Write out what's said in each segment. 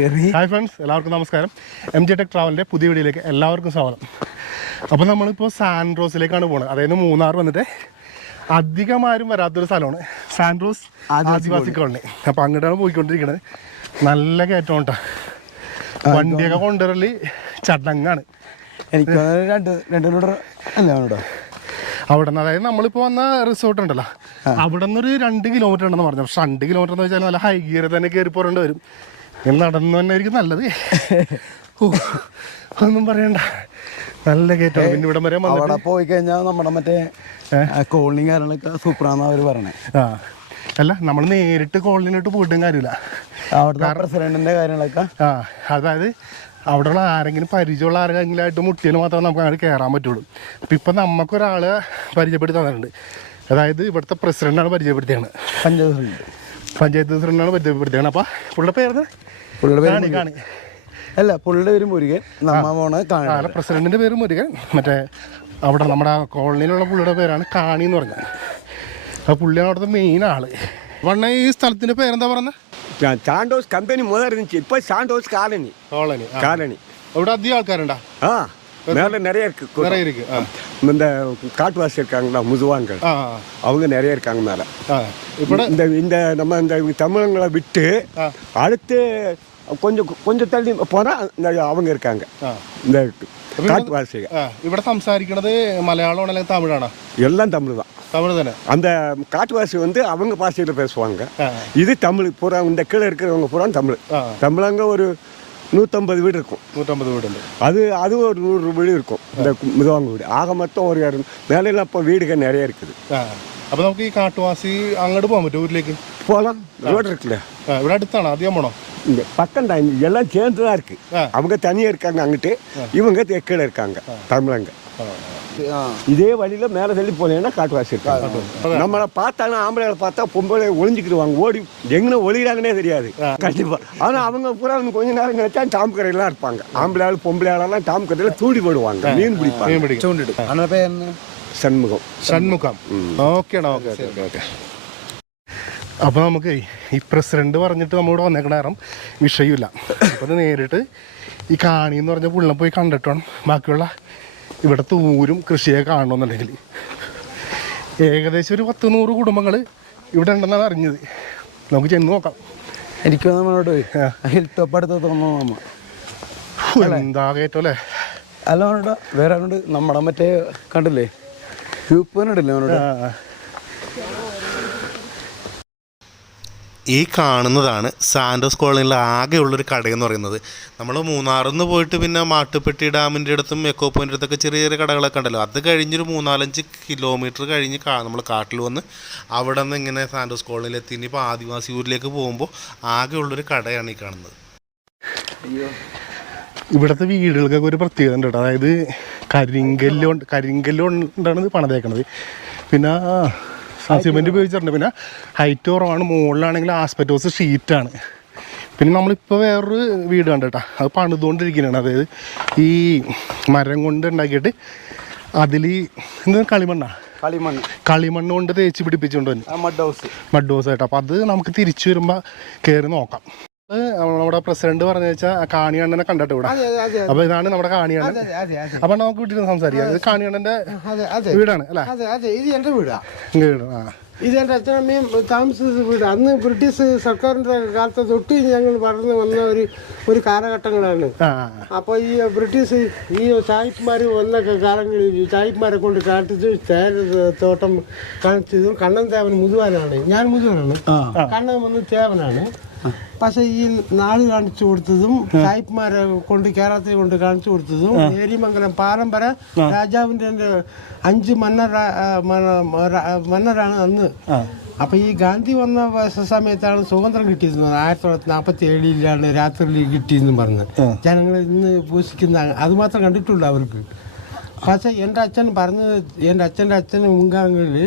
Hi friends, എല്ലാവർക്കും നമസ്കാരം. MJ Tech ട്രാവലിൻ്റെ പുതിയ വീഡിയോയിലേക്ക് എല്ലാവർക്കും സ്വാഗതം. അപ്പോൾ നമ്മളിപ്പോൾ സാൻഡ്രോസിലേക്കാണ് പോകുന്നത്. അതായത് മൂന്നാർ വന്നിട്ട് അധികം ആരും വരാത്തൊരു സ്ഥലമാണ് സാൻഡ്രോസ് ആദിവാസി കോളനി. അപ്പോൾ അങ്ങോട്ടാണ് പോയിക്കൊണ്ടിരിക്കുന്നത്. നല്ല കയറ്റം കേട്ടോ. വണ്ടിയൊക്കെ കൊണ്ടുവരല് ചടങ്ങാണ്. എനിക്ക് അവിടെ നിന്ന്, അതായത് നമ്മളിപ്പോൾ വന്ന റിസോർട്ട് ഉണ്ടല്ലോ, അവിടെ നിന്നൊരു 2 കിലോമീറ്റർ ഉണ്ടെന്ന് പറഞ്ഞു. പക്ഷെ 2 കിലോമീറ്റർ എന്ന് വെച്ചാൽ നല്ല ഹൈ ഗിയർ തന്നെ കയറി പോരേണ്ടി വരും. നടന്നു തന്നെ ആയിരിക്കും നല്ലത്. ഒന്നും പറയണ്ട, നല്ല കയറ്റം. പിന്നെ ഇവിടെ വരെ അവിടെ പോയി കഴിഞ്ഞാൽ നമ്മുടെ മറ്റേ കോളനി കാര്യങ്ങളൊക്കെ സൂപ്പറാന്ന് അവർ പറയണേ. അല്ല, നമ്മൾ നേരിട്ട് കോളനിയിലോട്ട് പോയിട്ടും കാര്യമില്ല. അവിടുത്തെ പ്രസിഡന്റിന്റെ കാര്യങ്ങളൊക്കെ അതായത് അവിടെയുള്ള ആരെങ്കിലും പരിചയമുള്ള ആരെങ്കിലും ആയിട്ട് മുട്ടിയാൽ മാത്രമേ നമുക്ക് അങ്ങോട്ട് കയറാൻ പറ്റുള്ളൂ. അപ്പം ഇപ്പം നമുക്കൊരാളെ പരിചയപ്പെടുത്തി തന്നിട്ടുണ്ട്. അതായത് ഇവിടുത്തെ പ്രസിഡന്റാണ് പരിചയപ്പെടുത്തിയാണ്. പഞ്ചായത്ത് പ്രസിഡന്റാണ് പരിചയപ്പെടുത്തിയാണ്. അപ്പം പുള്ളിയുടെ പേര് കാണി അല്ല, പുള്ളിയുടെ പേര് മുരുകൻ. പ്രസിഡന്റിന്റെ പേര് മുരുകൻ. മറ്റേ അവിടെ നമ്മുടെ കോളനിയിലുള്ള പുള്ളിയുടെ പേരാണ് കാണി എന്ന് പറഞ്ഞത്. അപ്പോൾ പുള്ളിയാണ് അവിടുത്തെ മെയിൻ ആള്. വണ്ണ ഈ സ്ഥലത്തിന്റെ പേരെന്താ പറഞ്ഞത്? സാൻഡോസ് കമ്പനി മുതൽ இருந்துச்சு. இப்போ சாண்டோஸ் காலனி. അവിടെ അധികം ആൾക്കാരുണ്ടോ? மேலே நிறைய இருக்கு. இந்த காட்டுவாசி இருக்காங்களா, முதுவாங்க, அவங்க நிறைய இருக்காங்க மேலே. இந்த இந்த நம்ம இந்த தமிழங்களை விட்டு அடுத்து கொஞ்சம் தள்ளி போனால் அவங்க இருக்காங்க, இந்த காட்டுவாசிகள். ഇവിടെ സംസാരിക്കണത് മലയാളമാണോ അല്ലെങ്കിൽ തമിഴാണോ? எல்லாம் தமிழ் தான். தமிழ் தானே. அந்த காட்டுவாசி வந்து அவங்க பாஷையில் பேசுவாங்க. இது தமிழ். பூரா இந்த கீழே இருக்கிறவங்க பூரா தமிழ். தமிழங்க ஒரு 150 வீடு இருக்கும். 150 வீடு ഉണ്ട്. அது ஒரு 100 வீடு இருக்கும். இந்த மிதவாங்க வீடு ஆக மொத்தம் ஒரு மேலையில் இப்போ வீடுகள் நிறைய இருக்குது. അപ്പോൾ നമുക്ക് ഈ കാട്ടുവാസി അങ്ങോട്ട് പോകാൻ പറ്റും, ഊരിലേക്ക് போகலாம். ரோடு இருக்குல்ல, ഇവിടെ അടുത്താണ്. അധികം പോകണം? இங்கே பக்கம் தான். எல்லாம் சேர்ந்து தான் இருக்கு. அவங்க தனியாக இருக்காங்க அங்கிட்டு, இவங்க கீழே இருக்காங்க தமிழங்க. இதே வழியில மேலே தள்ளி போனீங்கன்னா காட்டுவாசி இருக்காங்க. நம்மளை பார்த்தாலும் ஆம்பளைகளை பார்த்தா பொம்பளை ஒளிஞ்சிக்கிடுவாங்க, ஓடி எங்கே ஒளிகிறாங்கன்னே தெரியாது கண்டிப்பா. ஆனால் அவங்க பூரா கொஞ்ச நேரம் கழிச்சா டாம் கரையெல்லாம் இருப்பாங்க. ஆம்பளை ஆள் பொம்பளை ஆளெல்லாம் டாம் கரையில் தூண்டி போடுவாங்க, மீன் பிடிப்பாங்க. ഷൺമുഖം. ഓക്കെയാണോ? ഓക്കെ. അപ്പോൾ നമുക്ക് ഈ പ്രസിഡന്റ് പറഞ്ഞിട്ട് നമ്മളിവിടെ വന്നേക്കണ കാരണം വിഷയമില്ല. അപ്പോൾ അത് നേരിട്ട് ഈ കാണി എന്ന് പറഞ്ഞ പുള്ളിനെ പോയി കണ്ടിട്ട് വേണം ബാക്കിയുള്ള ഇവിടുത്തെ ഊരും കൃഷിയൊക്കെ കാണണമെന്നുണ്ടെങ്കിൽ. ഏകദേശം ഒരു 100 കുടുംബങ്ങൾ ഇവിടെ ഉണ്ടെന്നാണ് അറിഞ്ഞത്. നമുക്ക് ചെന്ന് നോക്കാം. എനിക്ക് നമ്മളോട് ഹിൽട്ടോപ്പടുത്ത് തോന്നുന്നു. എന്താ കയറ്റം അല്ലേ? അല്ല, അവനോട് വേറെ അവനോട് നമ്മുടെ മറ്റേ കണ്ടില്ലേ ഗ്രൂപ്പിനിടില്ലേ അവനോട്. ഈ കാണുന്നതാണ് സാൻഡോസ് കോളനിയിലെ ആകെയുള്ളൊരു കടയെന്ന് പറയുന്നത്. നമ്മൾ മൂന്നാറിൽ നിന്ന് പോയിട്ട് പിന്നെ മാട്ടുപ്പെട്ടി ഡാമിൻ്റെ അടുത്തും എക്കോ പോയിൻ്റെ അടുത്തൊക്കെ ചെറിയ ചെറിയ കടകളൊക്കെ ഉണ്ടല്ലോ. അത് കഴിഞ്ഞൊരു 3-4 കിലോമീറ്റർ കഴിഞ്ഞ് നമ്മൾ കാട്ടിൽ വന്ന് അവിടെ നിന്ന് ഇങ്ങനെ സാൻഡോസ് കോളനിയിലെത്തി ഇനിയിപ്പോൾ ആദിവാസി ഊരിലേക്ക് പോകുമ്പോൾ ആകെയുള്ളൊരു കടയാണ് ഈ കാണുന്നത്. ഇവിടുത്തെ വീടുകൾക്കൊക്കെ ഒരു പ്രത്യേകത ഉണ്ട് കേട്ടോ. അതായത് കരിങ്കല്ലുകൊണ്ടാണ് പണിതേക്കണത്. പിന്നെ സിമെൻറ്റ് ഉപയോഗിച്ചിട്ടുണ്ട്. പിന്നെ ഹൈറ്റ് കുറവാണ്. മുകളിലാണെങ്കിൽ ആസ്പെറ്റോസ് ഷീറ്റാണ്. പിന്നെ നമ്മളിപ്പോൾ വേറൊരു വീട് കണ്ട കേട്ടോ, അത് പണിതുകൊണ്ടിരിക്കുന്നതാണ്. അതായത് ഈ മരം കൊണ്ട് ഉണ്ടാക്കിയിട്ട് അതിൽ എന്താ കളിമണ്ണ് കൊണ്ട് തേച്ച് പിടിപ്പിച്ചുകൊണ്ട് തന്നെ മഡ് ഹൗസ് ആയിട്ട്. അപ്പോൾ അത് നമുക്ക് തിരിച്ചു വരുമ്പോൾ കയറി നോക്കാം. നമ്മുടെ പ്രസിഡന്റ് പറഞ്ഞു വെച്ചാൽ കാണിയണ്ണനെ കണ്ടിട്ട് ഇവിടെ. അപ്പൊ ഇതാണ് നമ്മുടെ കാണിയണ്ണൻ. അപ്പൊ നമുക്ക് വീട്ടിൽ സംസാരിക്കാം. ഇത് കാണിയണ്ണന്റെ വീടാണ് അല്ലേ? ഇത് എന്റെ വീടാ. വീട് ഇത് എൻ്റെ അച്ഛനമ്മയും താമസിച്ച വീട്. അന്ന് ബ്രിട്ടീഷ് സർക്കാരിൻ്റെ കാലത്ത് തൊട്ട് ഞങ്ങൾ വളർന്നു വന്ന ഒരു കാലഘട്ടങ്ങളാണ്. അപ്പോൾ ഈ ബ്രിട്ടീഷ് ഈ സായിപ്പ്മാർ വന്ന കാലങ്ങളിൽ സായിപ്പ്മാരെ കൊണ്ട് കാട്ടിച്ച് തോട്ടം കാണിച്ചതും കണ്ണൻ തേവൻ മുതുവാനാണ്. ഞാൻ മുതുവാനാണ്, കണ്ണൻ വന്ന് തേവനാണ്. പക്ഷെ ഈ നാട് കാണിച്ചു കൊടുത്തതും സായിപ്പ്മാരെ കൊണ്ട് കേരളത്തിൽ കൊണ്ട് കാണിച്ചു കൊടുത്തതും ഏരിമംഗലം പാരമ്പര രാജാവിൻ്റെ 5 മന്നരാണ് അന്ന്. അപ്പൊ ഈ ഗാന്ധി വന്ന സമയത്താണ് സ്വാതന്ത്ര്യം കിട്ടിയത്. 1947 രാത്രിയിൽ കിട്ടിയെന്നും പറഞ്ഞ് ജനങ്ങൾ ഇന്ന് പൂഷിക്കുന്ന അത് മാത്രം കണ്ടിട്ടുള്ളൂ അവർക്ക്. പക്ഷെ എൻ്റെ അച്ഛൻ പറഞ്ഞത്, എൻ്റെ അച്ഛൻ്റെ മുൻകാലങ്ങളിൽ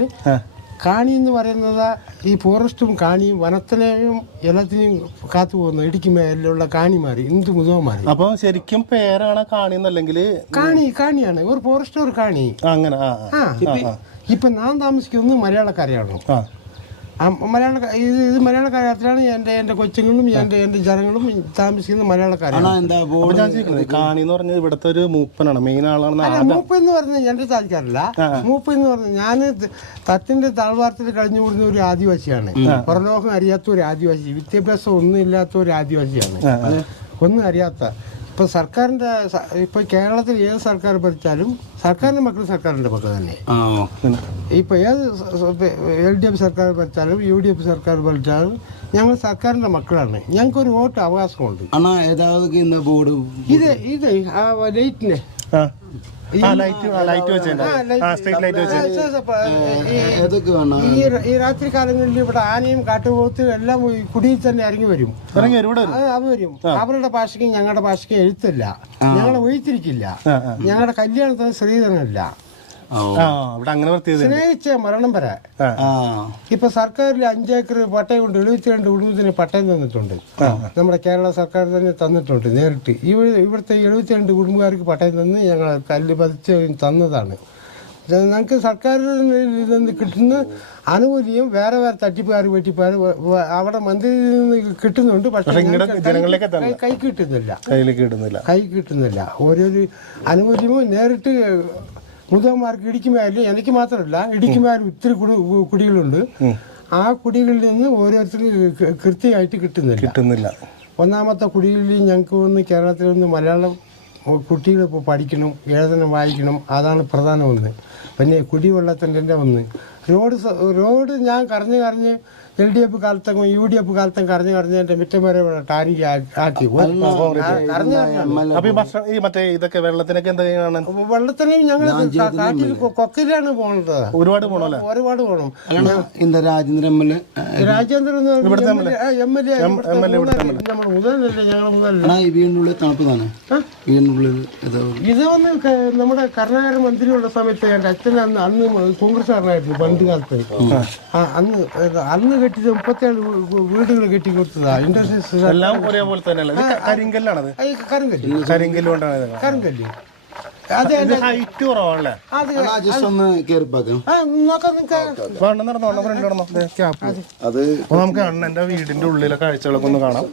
കാണി എന്ന് പറയുന്നത് ഈ ഫോറസ്റ്റും കാണിയും വനത്തിനെയും എല്ലാത്തിനെയും കാത്തു പോകുന്ന ഇടുക്കിമേലുള്ള കാണിമാർ, ഹിന്ദു മുതവന്മാർ. അപ്പൊ ശരിക്കും പേരാണ് കാണി എന്നല്ലെങ്കിൽ കാണിയാണ് ഒരു ഫോറസ്റ്റ്, ഒരു കാണി. അങ്ങനെ. ഇപ്പൊ ഞാൻ താമസിക്കുന്നത് മലയാളക്കരയാണ്. ഇത് മലയാളക്കാരത്തിലാണ് എൻ്റെ കൊച്ചുങ്ങളും എൻ്റെ ജനങ്ങളും താമസിക്കുന്ന മലയാളക്കാരാണ്. കാണി എന്ന് പറഞ്ഞാൽ ഇവിടുത്തെ ഒരു മൂപ്പനാണ്, മെയിൻ ആളാണ്. മൂപ്പ് എന്ന് പറഞ്ഞാൽ എൻ്റെ സാധിക്കാറില്ല. മൂപ്പ് എന്ന് പറഞ്ഞാൽ ഞാൻ തത്തിന്റെ താഴ്വാരത്തിൽ കഴിഞ്ഞുകൂടുന്ന ഒരു ആദിവാസിയാണ്. പുറലോകം അറിയാത്ത ഒരു ആദിവാസി, വിദ്യാഭ്യാസം ഒന്നും ഇല്ലാത്ത ഒരു ആദിവാസിയാണ്, ഒന്നും അറിയാത്ത. ഇപ്പൊ സർക്കാരിന്റെ ഇപ്പൊ കേരളത്തിൽ ഏത് സർക്കാർ ഭരിച്ചാലും സർക്കാരിന്റെ മക്കൾ സർക്കാരിന്റെ മക്കൾ തന്നെ. ഇപ്പൊ ഏത് LDF സർക്കാർ ഭരിച്ചാലും UDF സർക്കാർ ഭരിച്ചാലും ഞങ്ങൾ സർക്കാരിന്റെ മക്കളാണ്. ഞങ്ങൾക്ക് ഒരു വോട്ട് അവകാശമുണ്ട്. ഇത് ലൈറ്റിന് ഈ രാത്രി കാലങ്ങളിൽ ഇവിടെ ആനയും കാട്ടുപോത്തും എല്ലാം കുടിയിൽ തന്നെ ഇറങ്ങി വരും. അവരുടെ ഭാഷയ്ക്കും ഞങ്ങളുടെ ഭാഷയ്ക്കും എഴുത്തില്ല, ഞങ്ങളെ ഒഴിത്തിരിക്കില്ല. ഞങ്ങളുടെ കല്യാണത്തിന് ശ്രീധരനില്ല. സ്നേഹിച്ച മരണം വരെ. ഇപ്പൊ സർക്കാരിൽ 5 ഏക്കർ പട്ടയം കൊണ്ട് 72 കുടുംബത്തിന് പട്ടയം തന്നിട്ടുണ്ട്. നമ്മുടെ കേരള സർക്കാർ തന്നെ തന്നിട്ടുണ്ട് നേരിട്ട്. ഇവിടുത്തെ 72 കുടുംബക്കാർക്ക് പട്ടയം തന്ന് ഞങ്ങൾ കല്ല് പതിച്ച് തന്നതാണ്. ഞങ്ങൾക്ക് സർക്കാരിൽ നിന്ന് കിട്ടുന്ന ആനുകൂല്യം വേറെ വേറെ തട്ടിപ്പുകാർ വെട്ടിപ്പുകാർ അവിടെ മന്ത്രിയിൽ നിന്ന് കിട്ടുന്നുണ്ട്. പക്ഷേ കൈ കിട്ടുന്നില്ല. ഓരോരു ആനുകൂല്യവും നേരിട്ട് മുതിർമാർക്ക് ഇടുക്കിമാരിൽ എനിക്ക് മാത്രമല്ല ഇടുക്കിമാരിൽ ഒത്തിരി കുടികളുണ്ട്. ആ കുടികളിൽ നിന്ന് ഓരോരുത്തർക്ക് കൃത്യമായിട്ട് കിട്ടുന്നില്ല. ഒന്നാമത്തെ കുടികളിൽ ഞങ്ങൾക്ക് ഒന്ന് കേരളത്തിൽ നിന്ന് മലയാളം കുട്ടികൾ ഇപ്പോൾ പഠിക്കണം, എഴുതണം, വായിക്കണം. അതാണ് പ്രധാനം ഒന്ന്. പിന്നെ കുടിവെള്ളത്തിൻ്റെ ഒന്ന് റോഡ് ഞാൻ കറഞ്ഞ് LDF കാലത്തും UDF കാലത്തും കറഞ്ഞ് എൻ്റെ മിറ്റം വരെ ടാരിക്ക് ആക്കി. വെള്ളത്തിന് ഞങ്ങൾ കാട്ടിൽ കൊക്കയിലാണ് പോകുന്നത്. ഒരുപാട് പോകണം. രാജേന്ദ്രൻ MLA നമ്മുടെ മുതലല്ലേ, ഞങ്ങൾ മുതലല്ലേ. ഇത് വന്ന് നമ്മുടെ കർണാടക മന്ത്രിയുള്ള സമയത്ത് എൻ്റെ അച്ഛൻ അന്ന് കോൺഗ്രസ്സുകാരനായിരുന്നു പണ്ട് കാലത്ത്. അന്ന് കെട്ടിയത് 37 വീടുകൾ കെട്ടി കൊടുത്തതാ. ഇൻഡസ്ട്രീസ് എല്ലാം ഒരേപോലെ തന്നെയല്ല. കരിങ്കല്ല്. അതെ, ഹൈറ്റ് കുറവാണല്ലേ. നമുക്ക് അണ്ണന്റെ വീടിന്റെ ഉള്ളിലെ കാഴ്ചകളൊക്കെ ഒന്ന് കാണാം.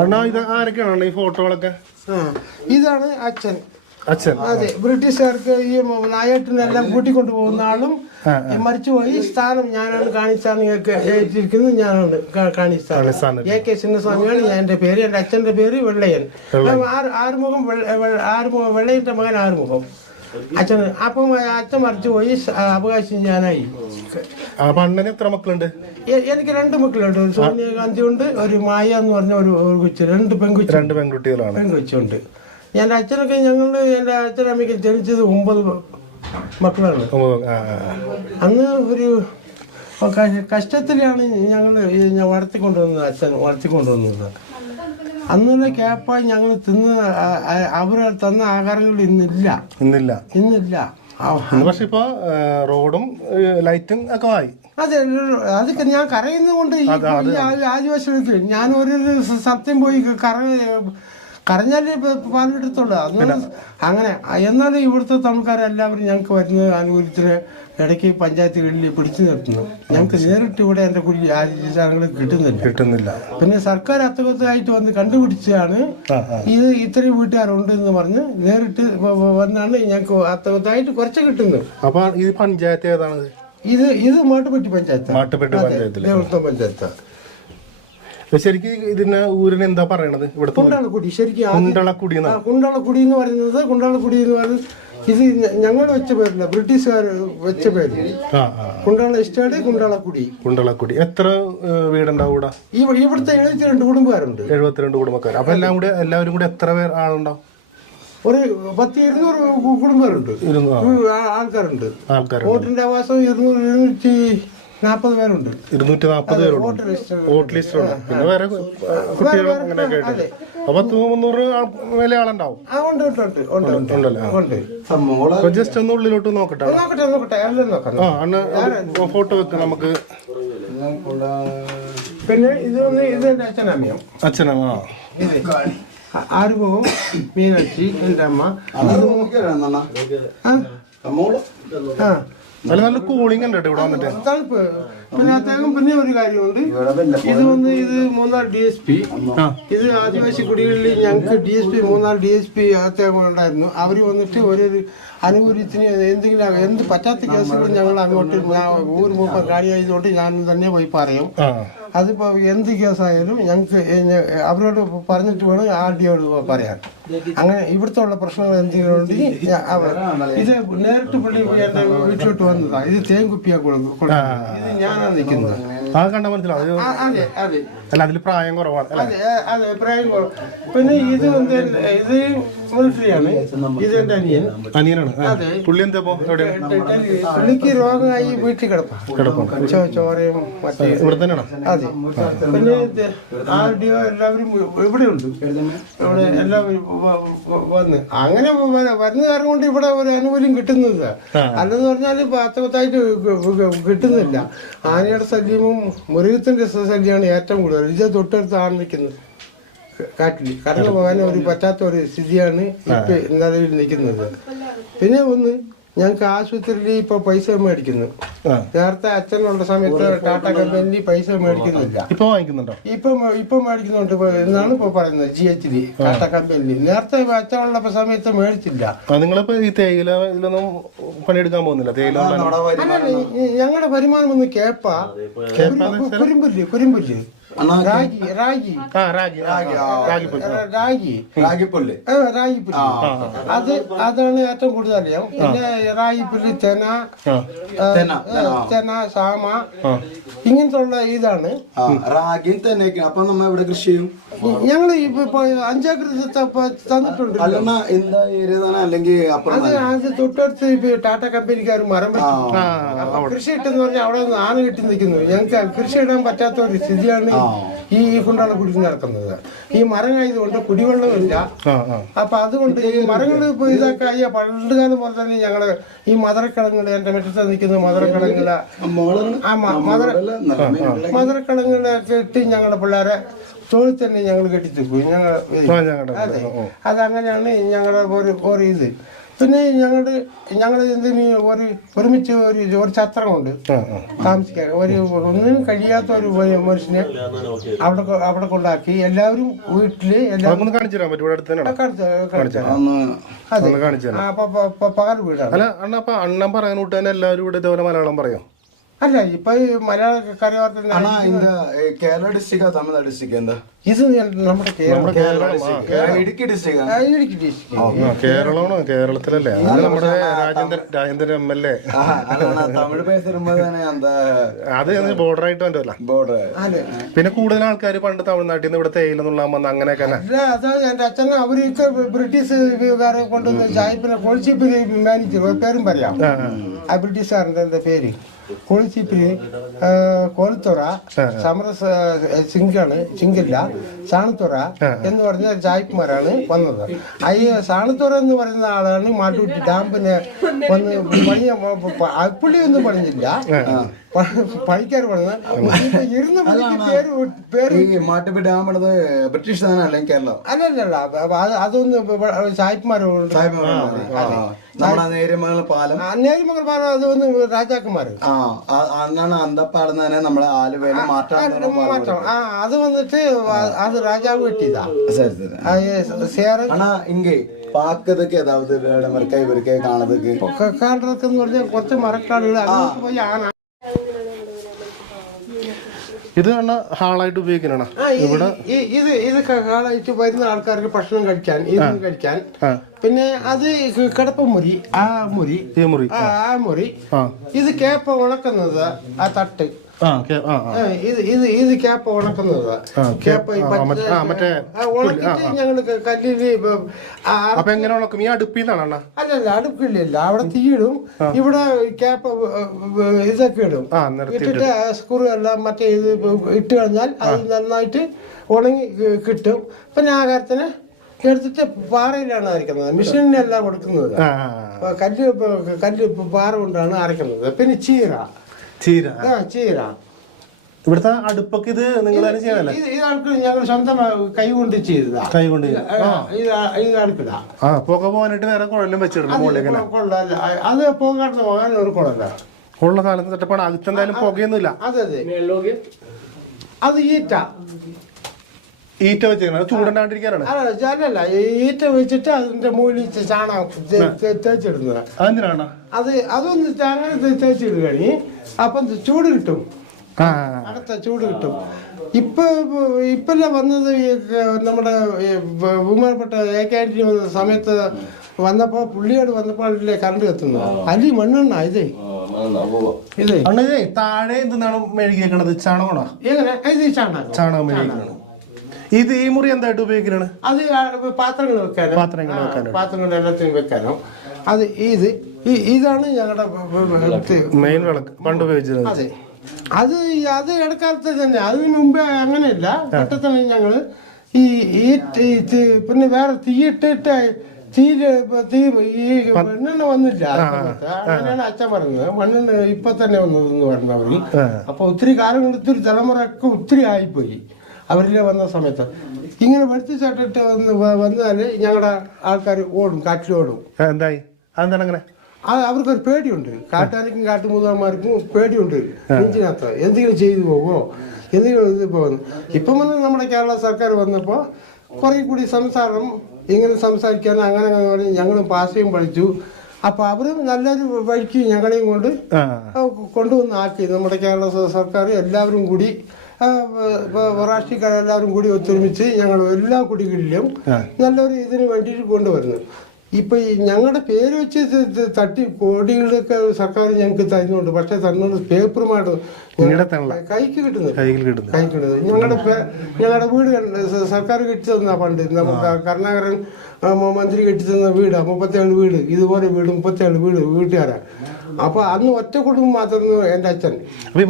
അണ്ണാ, ഇത് ആരൊക്കെയാണ് ഈ ഫോട്ടോകളൊക്കെ? ഇതാണ് അച്ഛൻ. അതെ, ബ്രിട്ടീഷുകാർക്ക് ഈ നായാട്ടിനെല്ലാം കൂട്ടിക്കൊണ്ടു പോകുന്ന ആളും മരിച്ചുപോയി. സ്ഥാനം ഞാനാണ് കാണിച്ചാണ് ഏറ്റിരിക്കുന്നത്. ഞാനാണ് കാണിച്ചാണ്. AK ചിന്നസ്വാമിയാണ് എൻ്റെ പേര്. എൻ്റെ അച്ഛൻ്റെ പേര് വെള്ളയൻ. ആറുമുഖം വെള്ളയൻ്റെ മകൻ ആറുമുഖം അച്ഛൻ. അപ്പം അച്ഛൻ മരിച്ചുപോയി, അവകാശം ഞാനായി. എത്ര മക്കളുണ്ട്? എനിക്ക് 2 മക്കളുണ്ട്. ഒരു സോണിയാഗാന്ധി ഉണ്ട്, ഒരു മായ എന്ന് പറഞ്ഞ ഒരു കൊച്ചു. 2 പെൺകുട്ടികളാണ്. പെൺകൊച്ചുണ്ട്. എൻ്റെ അച്ഛനൊക്കെ എൻ്റെ അച്ഛനമ്മയ്ക്ക് ജനിച്ചത് 9 മക്കളാണ്. അന്ന് ഒരു കഷ്ടത്തിലാണ് ഞാൻ വളർത്തിക്കൊണ്ടുവന്നത്. അച്ഛൻ വളർത്തിക്കൊണ്ടുവന്നത്. അന്നുള്ള ക്യാപ്പായി ഞങ്ങൾ തിന്ന് അവർ തന്ന ആഹാരങ്ങൾ ഇന്നില്ല. പക്ഷെ ഇപ്പൊ റോഡും ലൈറ്റും ഒക്കെ ആയി. അതെ, അതൊക്കെ ഞാൻ കരയുന്നത് കൊണ്ട് ആദിവാസികൾക്ക് ഞാൻ ഒരു സത്യം പോയി കരഞ്ഞാലേ പാലെടുത്തുള്ളൂ. അങ്ങനെ എന്നാലും ഇവിടുത്തെ തമിഴ്ക്കാരെല്ലാവരും ഞങ്ങൾക്ക് വരുന്ന ആനുകൂല്യത്തിന് ഇടയ്ക്ക് പഞ്ചായത്തുകളിൽ പിടിച്ചു നിർത്തുന്നു. ഞങ്ങൾക്ക് നേരിട്ട് ഇവിടെ എൻ്റെ സാധനങ്ങൾ കിട്ടുന്നില്ല. പിന്നെ സർക്കാർ അത്തകത്തായിട്ട് വന്ന് കണ്ടുപിടിച്ചാണ് ഇത് ഇത്രയും വീട്ടുകാരുണ്ട് എന്ന് പറഞ്ഞ് നേരിട്ട് വന്നാണ് ഞങ്ങൾക്ക് അത്തകത്തായിട്ട് കുറച്ച് കിട്ടുന്നത്. അപ്പൊ ഈ പഞ്ചായത്ത് ഏതാണ്? ഇത് മാട്ടുപ്പെട്ടി പഞ്ചായത്ത്. ദേവസ്വം പഞ്ചായത്ത്. ശരിക്കും ഇതിന് ഊരിന് എന്താ പറയണത്? ഇവിടെ കുണ്ടാളക്കുടി. ശരിക്കും കുണ്ടാളക്കുടി എന്ന് പറയുന്നത് ഇത് ഞങ്ങൾ വെച്ച പേരില്ല, ബ്രിട്ടീഷുകാർ വെച്ച പേര്. കുണ്ടാള എസ്റ്റേറ്റ്, കുണ്ടാളക്കുടി. എത്ര വീടുണ്ടാവും ഇവിടെ? ഇവിടുത്തെ 72 കുടുംബക്കാരുണ്ട്. 72 കുടുംബക്കാർ. അപ്പൊ എല്ലാവരും കൂടെ എത്ര പേർ ആളുണ്ടാവും? ഒരു 10-200 കുടുംബക്കാരുണ്ട്, ആൾക്കാരുണ്ട്. വോട്ടിന്റെ അവകാശം 240 പേരുണ്ട്. 240 പേരുണ്ട് വോട്ട് ലിസ്റ്റുണ്ട്. പിന്നെ വേറെ കുട്ടികളും അങ്ങനെയൊക്കെ ആയിട്ട് 300 മേലെ ആളുണ്ടാവും. ജസ്റ്റ് ഒന്ന് ഉള്ളിലോട്ട് നോക്കട്ടെ. ഫോട്ടോ വെക്കാം നമുക്ക്. പിന്നെ ഇത് എന്റെ അച്ഛനമ്മ. അനുഭവം മീനാക്ഷി എൻ്റെ അമ്മ ആ നല്ല നല്ല കൂളിംഗ് ഉണ്ട് കേട്ടോ ഇവിടെ വന്നിട്ട്. തണുപ്പ്. പിന്നെ അദ്ദേഹം പിന്നെ ഒരു കാര്യമുണ്ട്, ഇത് മൂന്നാർ DSP. ഇത് ആദിവാസി കുടികളിൽ ഞങ്ങൾക്ക് DSP മൂന്നാർ DSP അദ്ദേഹം ഉണ്ടായിരുന്നു. അവർ വന്നിട്ട് ഒരു അനുകൂല്യത്തിന് എന്തെങ്കിലും എന്ത് പറ്റാത്ത കേസുകളും ഞങ്ങൾ അങ്ങോട്ട് ഊര് മൂപ്പം കാര്യമായതുകൊണ്ട് ഞാൻ തന്നെ പോയി പറയും. അതിപ്പോ എന്ത് കേസായാലും ഞങ്ങൾക്ക് അവരോട് പറഞ്ഞിട്ട് വേണം RDOയോട് പറയാൻ. അങ്ങനെ ഇവിടുത്തെ ഉള്ള പ്രശ്നങ്ങൾ എന്തെങ്കിലും ഉണ്ടെങ്കിൽ ഇത് നേരിട്ട് പുള്ളി എന്റെ വീട്ടിലോട്ട് വന്നതാ. ഇത് തേൻകുപ്പിയാ കൊടുക്കും. ഇത് ഞാനാണ് നിൽക്കുന്നത്. കണ്ട മനസ്സിലാവും. അതെ അതെ അല്ല അതിൽ പ്രായം കുറവാണ്. അതെ അതെ പ്രായം കുറവ്. പിന്നെ ഇത് ഇത് മിലിറ്ററിയാണ്. ഇത് എന്റെ അനിയനാണ്. അതെ. പുള്ളി എന്താ പുള്ളിക്ക് രോഗമായി വീട്ടിൽ കിടപ്പാണ്. ചോരയും മറ്റേ ഇവിടെ തന്നെയാണോ? അതെ. പിന്നെ RDO എല്ലാവരും ഇവിടെ ഉണ്ട്. ഇവിടെ എല്ലാവരും വന്ന് അങ്ങനെ വരുന്ന കാരണം കൊണ്ട് ഇവിടെ ഒരു ആനുകൂല്യം കിട്ടുന്നത്. അല്ലെന്ന് പറഞ്ഞാൽ പത്തായിട്ട് കിട്ടുന്നില്ല. ആനയുടെ ശല്യവും മൃഗത്തിന്റെ ശല്യമാണ് ഏറ്റവും കൂടുതൽ. ഇത് തൊട്ടടുത്ത് ആണ് നിൽക്കുന്നത്. കാട്ടിൽ കടന്നു പോകാൻ ഒരു പറ്റാത്ത ഒരു സ്ഥിതിയാണ് ഇപ്പൊ നിലവിൽ നിൽക്കുന്നത്. പിന്നെ ഒന്ന് ഞങ്ങൾക്ക് ആശുപത്രിയിൽ ഇപ്പൊ പൈസ മേടിക്കുന്നു. നേരത്തെ അച്ഛനുള്ള സമയത്ത് ടാറ്റ കമ്പനിയിൽ പൈസ മേടിക്കുന്നില്ല. ഇപ്പൊ വാങ്ങിക്കുന്നുണ്ടോ? ഇപ്പൊ മേടിക്കുന്നുണ്ട് എന്നാണ് ഇപ്പൊ പറയുന്നത്. GH ടാറ്റ കമ്പനിയിൽ. നേരത്തെ അച്ഛനുള്ള സമയത്ത് മേടിച്ചില്ല. നിങ്ങളിപ്പോ ഈ തേയില ഇതിലൊന്നും പണിയെടുക്കാൻ പോകുന്നില്ല? തേയില ഞങ്ങളുടെ വരുമാനം ഒന്ന് കുരുമ്പുല്ല് രാഗിപ്പുല്ല് അതാണ് ഏറ്റവും കൂടുതൽ അറിയാം. പിന്നെ റാഗിപ്പുല്ല്, തെന, സാമ ഇങ്ങനത്തെ ഉള്ള ഇതാണ്. റാഗിയും തെനയൊക്കെ. അപ്പൊ നമ്മ ഇവിടെ കൃഷി ചെയ്യും. ഞങ്ങള് ഇപ്പൊ 5 ഏക്കർ തന്നിട്ടുണ്ട്. അല്ലെന്നാ എന്താ ഏരിയ അല്ലെങ്കിൽ അത് തൊട്ടടുത്ത് ഇപ്പൊ ടാറ്റ കമ്പനിക്കാർ മരം വെച്ചു കൃഷി ഇട്ടെന്ന് പറഞ്ഞാൽ അവിടെ നിന്ന് ആന കെട്ടി നിൽക്കുന്നു. ഞങ്ങൾക്ക് കൃഷി ഇടാൻ പറ്റാത്ത ഒരു സ്ഥിതിയാണ് ഈ കുണ്ടാള കുടിച്ച് നടക്കുന്നത്. ഈ മരമായതുകൊണ്ട് കുടിവെള്ളമില്ല. അപ്പൊ അതുകൊണ്ട് ഈ മരങ്ങൾ ഇപ്പൊ ഇതൊക്കെ പണ്ട് കാലം പോലെ തന്നെ ഞങ്ങള് ഈ മധുരക്കിഴങ്ങുകൾ എന്റെ മുറ്റത്ത് നിൽക്കുന്ന മധുരക്കിഴങ്ങുകളൊക്കെ ഇട്ട് ഞങ്ങളുടെ പിള്ളേരെ തൊഴിൽ തന്നെ ഞങ്ങൾ കെട്ടിത്തിപ്പോയി. അതെ, അതങ്ങനെയാണ് ഞങ്ങളുടെ ഒരു ഇത്. പിന്നെ ഞങ്ങൾ എന്തിന് ഒരുമിച്ച് ഒരു ചത്രമുണ്ട് താമസിക്കാൻ. ഒന്നിനും കഴിയാത്ത ഒരു മനുഷ്യനെ അവിടെ കൊണ്ടാക്കി എല്ലാവരും വീട്ടില് പകൽ വീടാണ്. അണ്ണൻ പറയാൻ കൂട്ടാൻ എല്ലാവരും ഇവിടെ ഇതേപോലെ മലയാളം പറയും. അല്ല ഇപ്പൊ ഈ മലയാള കരവാർത്ത കേരള ഡിസ്ട്രിക്റ്റാ തമിഴ്നാട് ഡിസ്ട്രിക്ട് എന്താ? ഇത് നമ്മുടെ ഇടുക്കി ഡിസ്ട്രിക്ട്. ഇടുക്കി ഡിസ്ട്രിക്ട്. കേരളമാണോ? കേരളത്തിലല്ലേ? നമ്മുടെ രാജേന്ദ്രൻ MLA. തമിഴ് പേസുമ്പോ അത് ബോർഡർ ആയിട്ട് വന്നല്ല. ബോർഡർ. പിന്നെ കൂടുതൽ ആൾക്കാർ പണ്ട് തമിഴ്നാട്ടിൽ നിന്ന് ഇവിടെ തേയില നുള്ളാൻ അങ്ങനെയൊക്കെ. അതായത് എന്റെ അച്ഛനെ അവർക്ക് ബ്രിട്ടീഷുകാരെ കൊണ്ടുവന്ന് സാഹിബിനെ കൊളിച്ചിപ്പിന് മാനേജർ പേരും പറയാം. ആ ബ്രിട്ടീഷുകാരൻ്റെ പേര് കൊളിച്ചിപ്പിന് കോലത്തുറ, സമരസ ചിങ്കില്ല, സാണത്തുറ എന്ന് പറഞ്ഞ സായിപ്പ്മാരാണ് വന്നത്. ഈ സാണത്തുറ എന്ന് പറയുന്ന ആളാണ് മാട്ടൂട്ടി ഡാമിന് വന്ന് പണിയ. പുള്ളി ഒന്നും പണിഞ്ഞില്ല, പണിക്കാർ പണിത്. മാട്ടുപി ഡാം ബ്രിട്ടീഷ് കേരളം അല്ലല്ല, അതൊന്നും സായിപ്പ്മാരുണ്ട്. നേരിമംഗൽ പാലം അതൊന്ന് രാജാക്കന്മാര് നമ്മുടെ ആലുവയില് മാറ്റം. അത് വന്നിട്ട് അത് രാജാവ് കെട്ടിയതാ. ഇങ്ങേ പാക്കതൊക്കെ ഏതാവത് മരക്കായി ഇവർക്കായി കാണതൊക്കെ കാണതൊക്കെ പറഞ്ഞാൽ കുറച്ച് മരക്കാടുകൾ അങ്ങോട്ട് പോയി ആന. ഇത് ഹാളായിട്ട് ഉപയോഗിക്കണ ഇവിടെ. ഇത് ഹാളായിട്ട് വരുന്ന ആൾക്കാർക്ക് ഭക്ഷണം കഴിക്കാൻ, ഇരുന്ന് കഴിക്കാൻ. പിന്നെ അത് കിടപ്പുമുറി, ആ മുറി, ആ മുറി. ഇത് കേപ്പ ഉണക്കുന്നത്, ആ തട്ട്. ഇത് കേപ്പ ഉണക്കുന്നത്. ഉണക്കിട്ട് ഞങ്ങള് കല്ലില്. എങ്ങനെ ഉണക്കും? ഈ അടുപ്പിന്നാണ്? അല്ലല്ല, അടുപ്പില്ല. അവിടെ തീയിടും. ഇവിടെ കേപ്പ ഇതൊക്കെ ഇടും. ഇട്ടിട്ട് സ്ക്രൂ എല്ലാം മറ്റേ ഇത് ഇട്ട് കഴിഞ്ഞാൽ അത് നന്നായിട്ട് ഉണങ്ങി കിട്ടും. പിന്നെ ആഹാരത്തിന് എടുത്തിട്ട് പാറയിലാണ് അരയ്ക്കുന്നത്. മെഷീനിലല്ല കൊടുക്കുന്നത്. കല്ല് 啊 പാറ കൊണ്ടാണ് അരയ്ക്കുന്നത്. പിന്നെ ചീര. ഇവിടുത്തെ അടുപ്പൊക്കെ ഇത് നിങ്ങൾ തന്നെ ചെയ്യണല്ലേ? ഇത് അടുക്കള ഞങ്ങൾ സ്വന്തം കൈ കൊണ്ട് ചെയ്തതാ. കൈ കൊണ്ട് ഇത് അടുക്കള. പുക പോകാനായിട്ട് വേറെ കുഴലും വെച്ചിട്ടുണ്ട് മുകളിലേക്ക്. കൊള്ളല്ല, അത് പോകാത്ത പോകാൻ ഒരു കുഴല്ല. ഉള്ള കാലത്ത് തട്ടപ്പാണ്. അകത്തെന്തായാലും പുകയൊന്നുമില്ല. അതെ അതെ, അത് ഈറ്റ വെച്ചേക്കണം, ചൂടുണ്ടാണ്ടിരിക്കാനാണ്. അല്ല, ഈറ്റ വെച്ചിട്ട് അതിന്റെ മുകളിൽ ചാണകം തേച്ചിടുന്നത്. അതെന്തിനാണ്? അതൊന്ന് അങ്ങനെ തേച്ചിടുകയാണ്. അപ്പം ചൂട് കിട്ടും, അടുത്ത ചൂട് കിട്ടും. ഇപ്പല്ല വന്നത് നമ്മുടെ ബഹുമാനപ്പെട്ട AK വന്ന സമയത്ത് വന്നപ്പോ പുള്ളിയോട് വന്നപ്പോഴല്ലേ കറണ്ട് കത്തുന്നത്. അല്ലി മണ്ണെണ്ണ ഇതേ താഴെ എന്താണ് മെഴുകിയേക്കണത്? ചാണകമാണോ? എങ്ങനെ? ഇത് ചാണകം മെഴുകിയാണ്. ഇത് ഈ മുറി എന്തായിട്ട് ഉപയോഗിക്കണാണ്? അത് പാത്രങ്ങൾ വെക്കാനോ, പാത്രങ്ങൾ എല്ലാത്തിനും വെക്കാനോ. അത് ഇതാണ് ഞങ്ങളുടെ മെയിൻ വിളക്ക് പണ്ട് ഉപയോഗിച്ചത്. അതെ, അത് ഇടക്കാലത്ത് തന്നെ. അതിന് മുമ്പേ അങ്ങനെയല്ല. പെട്ടെന്ന് ഞങ്ങള് പിന്നെ വേറെ തീയിട്ടിട്ട് തീ മണ്ണെണ്ണ വന്നില്ല. അങ്ങനെയാണ് അച്ഛൻ പറഞ്ഞത്. മണ്ണെണ്ണ ഇപ്പൊ തന്നെ വന്നതെന്ന് പറഞ്ഞവര്. അപ്പൊ ഒത്തിരി കാലം ഒത്തിരി തലമുറയൊക്കെ ഒത്തിരി ആയിപ്പോയി അവരിലെ വന്ന സമയത്ത്. ഇങ്ങനെ വെളിച്ചച്ചാട്ടിട്ട് വന്നാല് ഞങ്ങളുടെ ആൾക്കാർ ഓടും, കാറ്റിലോടും. എന്തായി? അതെന്താണ് അങ്ങനെ? അവർക്കൊരു പേടിയുണ്ട്. കാട്ടുകാർക്കും കാട്ടുമുതന്മാർക്കും പേടിയുണ്ട്. നെഞ്ചിനകത്ത് എന്തെങ്കിലും ചെയ്തു പോവോ, എന്തെങ്കിലും ഇത് പോകുന്നു. ഇപ്പം വന്ന് നമ്മുടെ കേരള സർക്കാർ വന്നപ്പോൾ കുറെ കൂടി സംസാരം, ഇങ്ങനെ സംസാരിക്കാൻ അങ്ങനെ പറഞ്ഞ് ഞങ്ങളും ഭാഷയും പഠിച്ചു. അപ്പൊ അവരും നല്ലൊരു വഴിക്ക് ഞങ്ങളെയും കൊണ്ടുവന്ന് ആക്കി. നമ്മുടെ കേരള സർക്കാർ എല്ലാവരും കൂടി, രാഷ്ട്രീയക്കാരെല്ലാവരും കൂടി ഒത്തൊരുമിച്ച് ഞങ്ങൾ എല്ലാ കുടികളിലും നല്ലൊരു ഇതിന് വേണ്ടിയിട്ട് കൊണ്ടുവരുന്നു. ഇപ്പൊ ഈ ഞങ്ങളുടെ പേര് വെച്ച് തട്ടി കോടികളൊക്കെ സർക്കാർ ഞങ്ങൾക്ക് തരുന്നുണ്ട്. പക്ഷെ തരുന്നത് പേപ്പറുമായിട്ട് കൈക്ക് കിട്ടുന്നത്. ഞങ്ങളുടെ വീട് സർക്കാർ കെട്ടിത്തന്ന പണ്ട് നമുക്ക് കരുണാകരൻ മന്ത്രി കെട്ടിത്തന്ന വീട് 37 വീട്, ഇതുപോലെ വീട് 37 വീട് വീട്ടുകാരാ. അപ്പൊ അന്ന് ഒറ്റ കുടുംബം മാത്രമായിരുന്നു എന്റെ അച്ഛൻ.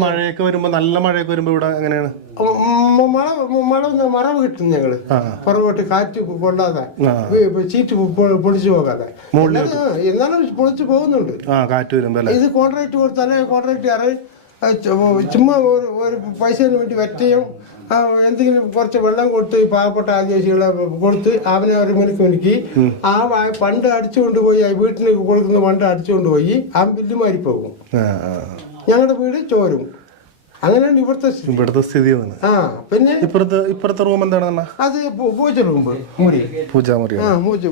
മഴയൊക്കെ വരുമ്പോ, നല്ല മഴയൊക്കെ വരുമ്പോ ഇവിടെ എങ്ങനെയാണ്? മറവ് കിട്ടും ഞങ്ങള്. പുറകോട്ട് കാറ്റ് കൊണ്ടാതെ, ചീറ്റ് പൊളിച്ചു പോകാതെ. എന്നാലും പൊളിച്ചു പോകുന്നുണ്ട്. ഇത് കോൺട്രാക്ട് കൊടുത്താലേ കോൺട്രാക്ട് ചുമ്മാ ഒരു പൈസന് വേണ്ടി വെറ്റയും എന്തെങ്കിലും കുറച്ച് വെള്ളം കൊടുത്ത് പാവപ്പെട്ട ആദിവാസികളെ കൊടുത്ത് അവനെ ഒരു മണിക്ക് ആ പണ്ട് അടിച്ചുകൊണ്ടുപോയി, വീട്ടിന് കൊടുക്കുന്ന പണ്ട് അടിച്ചുകൊണ്ടുപോയി ആ ബില്ല് മാറിപ്പോകും. ഞങ്ങളുടെ വീട് ചോരും. അങ്ങനെയാണ് ഇവിടുത്തെ സ്ഥിതി. പിന്നെ ഇപ്പുറത്തെ റൂം എന്താണ്? അത് പൂജ റൂം, പൂജാമുറി.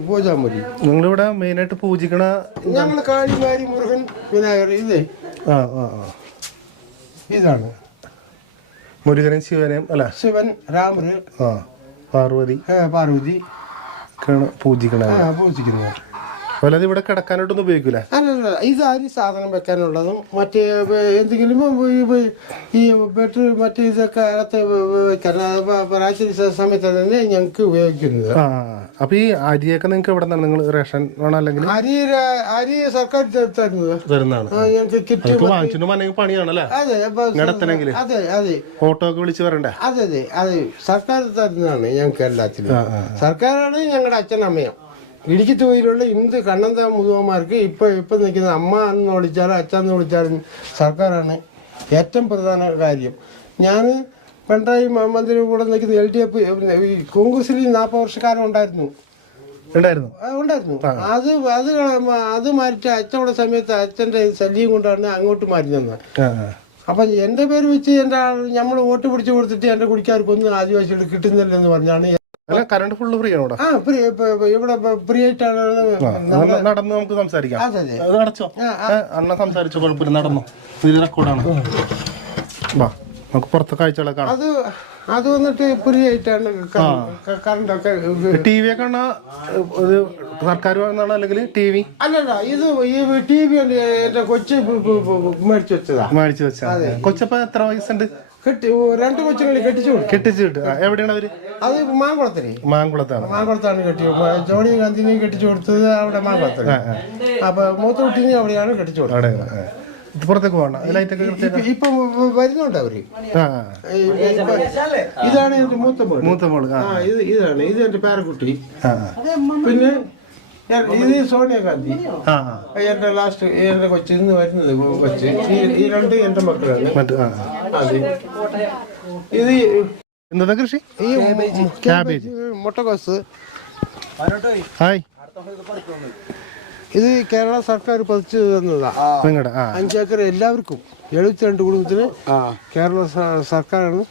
പൂജാമുറി. നിങ്ങളിവിടെ മെയിൻ ആയിട്ട് പൂജിക്കണ ഞങ്ങള് കാളിമാരി, മുരുകൻ, വിനായകർ. ഇതാണ് മുരുകനും ശിവനെയും അല്ല, ശിവൻ, രാമന്, പാർവതി പൂജിക്കുന്നത്. അല്ലാതെ ഇവിടെ കിടക്കാനായിട്ടൊന്നും ഉപയോഗിക്കൂല. അല്ലല്ല, ഇത് അരി സാധനം വെക്കാനുള്ളതും മറ്റേ എന്തെങ്കിലും ഈ ബെഡ് മറ്റേ ഇതൊക്കെ അകത്ത് വെക്കാൻ രാത്രി സമയത്ത് തന്നെ ഞങ്ങൾക്ക് ഉപയോഗിക്കുന്നത്. അപ്പൊ ഈ അരിയൊക്കെ നിങ്ങൾക്ക് എവിടെ നിന്നാണ്? നിങ്ങൾ റേഷൻ വേണോ അല്ലെങ്കിൽ അരി സർക്കാർ തരുന്നതാണ്. ഞങ്ങൾക്ക് കിറ്റ് പണിയാണല്ലേ? അതെ അതെ, ഓട്ടോ ഒക്കെ വിളിച്ച് വരണ്ടേ? അതെ സർക്കാർ തരുന്നതാണ് ഞങ്ങൾക്ക് എല്ലാത്തിനും. സർക്കാരാണ് ഞങ്ങളുടെ അച്ഛനമ്മയും. ഇടുക്കി തൊഴിലുള്ള ഇന്ത് കണ്ണന്താ മുതുവന്മാർക്ക് ഇപ്പൊ നിൽക്കുന്ന അമ്മ എന്ന് വിളിച്ചാലും അച്ഛന്ന് വിളിച്ചാലും സർക്കാരാണ് ഏറ്റവും പ്രധാന കാര്യം. ഞാൻ പിണറായി മന്ത്രി കൂടെ നിൽക്കുന്ന LDF കോൺഗ്രസിൽ 40 വർഷക്കാലം ഉണ്ടായിരുന്നു. അത് മാറിയിട്ട് അച്ഛനുള്ള സമയത്ത് അച്ഛൻ്റെ ശല്യം കൊണ്ടാണ് അങ്ങോട്ട് മാറി നിന്നത്. അപ്പം എൻ്റെ പേര് വെച്ച് എൻ്റെ നമ്മൾ വോട്ട് പിടിച്ചു കൊടുത്തിട്ട് എൻ്റെ കുടിക്കാർക്കൊന്നും ആദിവാസികൾ കിട്ടുന്നില്ലെന്ന് പറഞ്ഞാണ്. കറണ്ട് ഫുള്ള് ഫ്രീ ആണ് ഇവിടെ ഫ്രീ ആയിട്ടാണ്. നടന്ന് നമുക്ക് സംസാരിക്കാം. അടച്ചോ, അണ്ണ സംസാരിച്ചോ, കുഴപ്പമില്ല. നടന്നു, ഇത് റെക്കോർഡാണ്. വാ, നമുക്ക് പുറത്തെ കാഴ്ചകളൊക്കെ കാണാം. അത് വന്നിട്ട് ഫ്രീ ആയിട്ടാണ് കറണ്ടൊക്കെ. TV ഒക്കെ സർക്കാർ വന്നാണ് അല്ലെങ്കിൽ TV? അല്ലല്ല, ഇത് TV എന്റെ കൊച്ചു മേടിച്ചു വെച്ചതാ. കൊച്ചപ്പ എത്ര വയസ്സുണ്ട്? 2 കൊച്ചുങ്ങളെ കെട്ടിച്ചിട്ട്. എവിടെയാണ് അവര്? അത് മാങ്കുളത്താണ് കെട്ടിയത്. ജോണി ഗാന്ധിനെ കെട്ടിച്ചു കൊടുത്തത് അവിടെ മാങ്കുളത്താണ്. അപ്പൊ മൂത്ത കുട്ടീനെ അവിടെയാണ് കെട്ടിച്ചു കൊടുത്തത്. പുറത്തേക്ക് പോകണം. ഇപ്പൊ വരുന്നുണ്ട് അവര്. ഇതാണ് എന്റെ മൂത്ത മോള്. ഇതാണ് എന്റെ പേരക്കുട്ടി. പിന്നെ ഇത് സോണിയാഗാന്ധി, എന്റെ ലാസ്റ്റ് എന്റെ കൊച്ചു ഇന്ന് വരുന്നത് കൊച്ച്. ഈ 2 എന്റെ മക്കളാണ്. ഇത് എന്താ കൃഷി? ഈ ക്യാബേജ്, മുട്ടക്കോസ്. ഹായ്. ഇത് കേരള സർക്കാർ പതിച്ചു തന്നതാ. നിങ്ങളുടെ 5 ഏക്കർ എല്ലാവർക്കും 72 കുടുംബത്തിന് കേരള സർക്കാരാണ്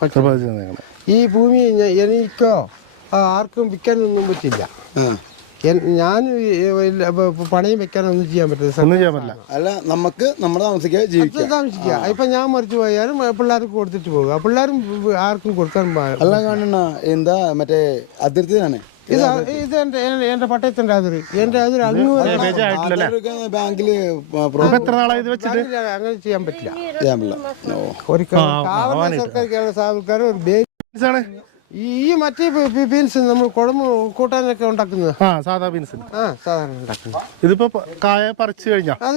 പതിച്ചത്. ഈ ഭൂമി എനിക്കോ ആർക്കും വിൽക്കാനൊന്നും പറ്റില്ല. ഞാൻ പണയം വെക്കാനൊന്നും ചെയ്യാൻ പറ്റില്ല. അല്ല, നമുക്ക് നമ്മുടെ താമസിക്കുക. ഇപ്പൊ ഞാൻ മരിച്ചു പോയാലും പിള്ളേർക്ക് കൊടുത്തിട്ട് പോകുക. പിള്ളേരും ആർക്കും കൊടുക്കാൻ അല്ല കാണണ എന്താ മറ്റേ അതിർത്തിയാണ് ഇത് എന്റെ പട്ടയത്തിന്റെ അതിര്. എന്റെ അതിര് അങ്ങ് ബാങ്കില് എത്ര നാളായി ഇത് വെച്ചിട്ട്? അങ്ങനെ ചെയ്യാൻ പറ്റില്ല. ആണ് സർക്കാർ കേരള സർക്കാർ ഒരു ബേസാണ് ഈ മറ്റേ ബീൻസ് നമ്മൾ കുഴമ്പ് കൂട്ടാനൊക്കെ ഉണ്ടാക്കുന്നത്. സാധാ ബീൻസ് സാധാരണ ഉണ്ടാക്കുന്നത്. ഇതിപ്പോ കായ പറിച്ചു കഴിഞ്ഞാ അത്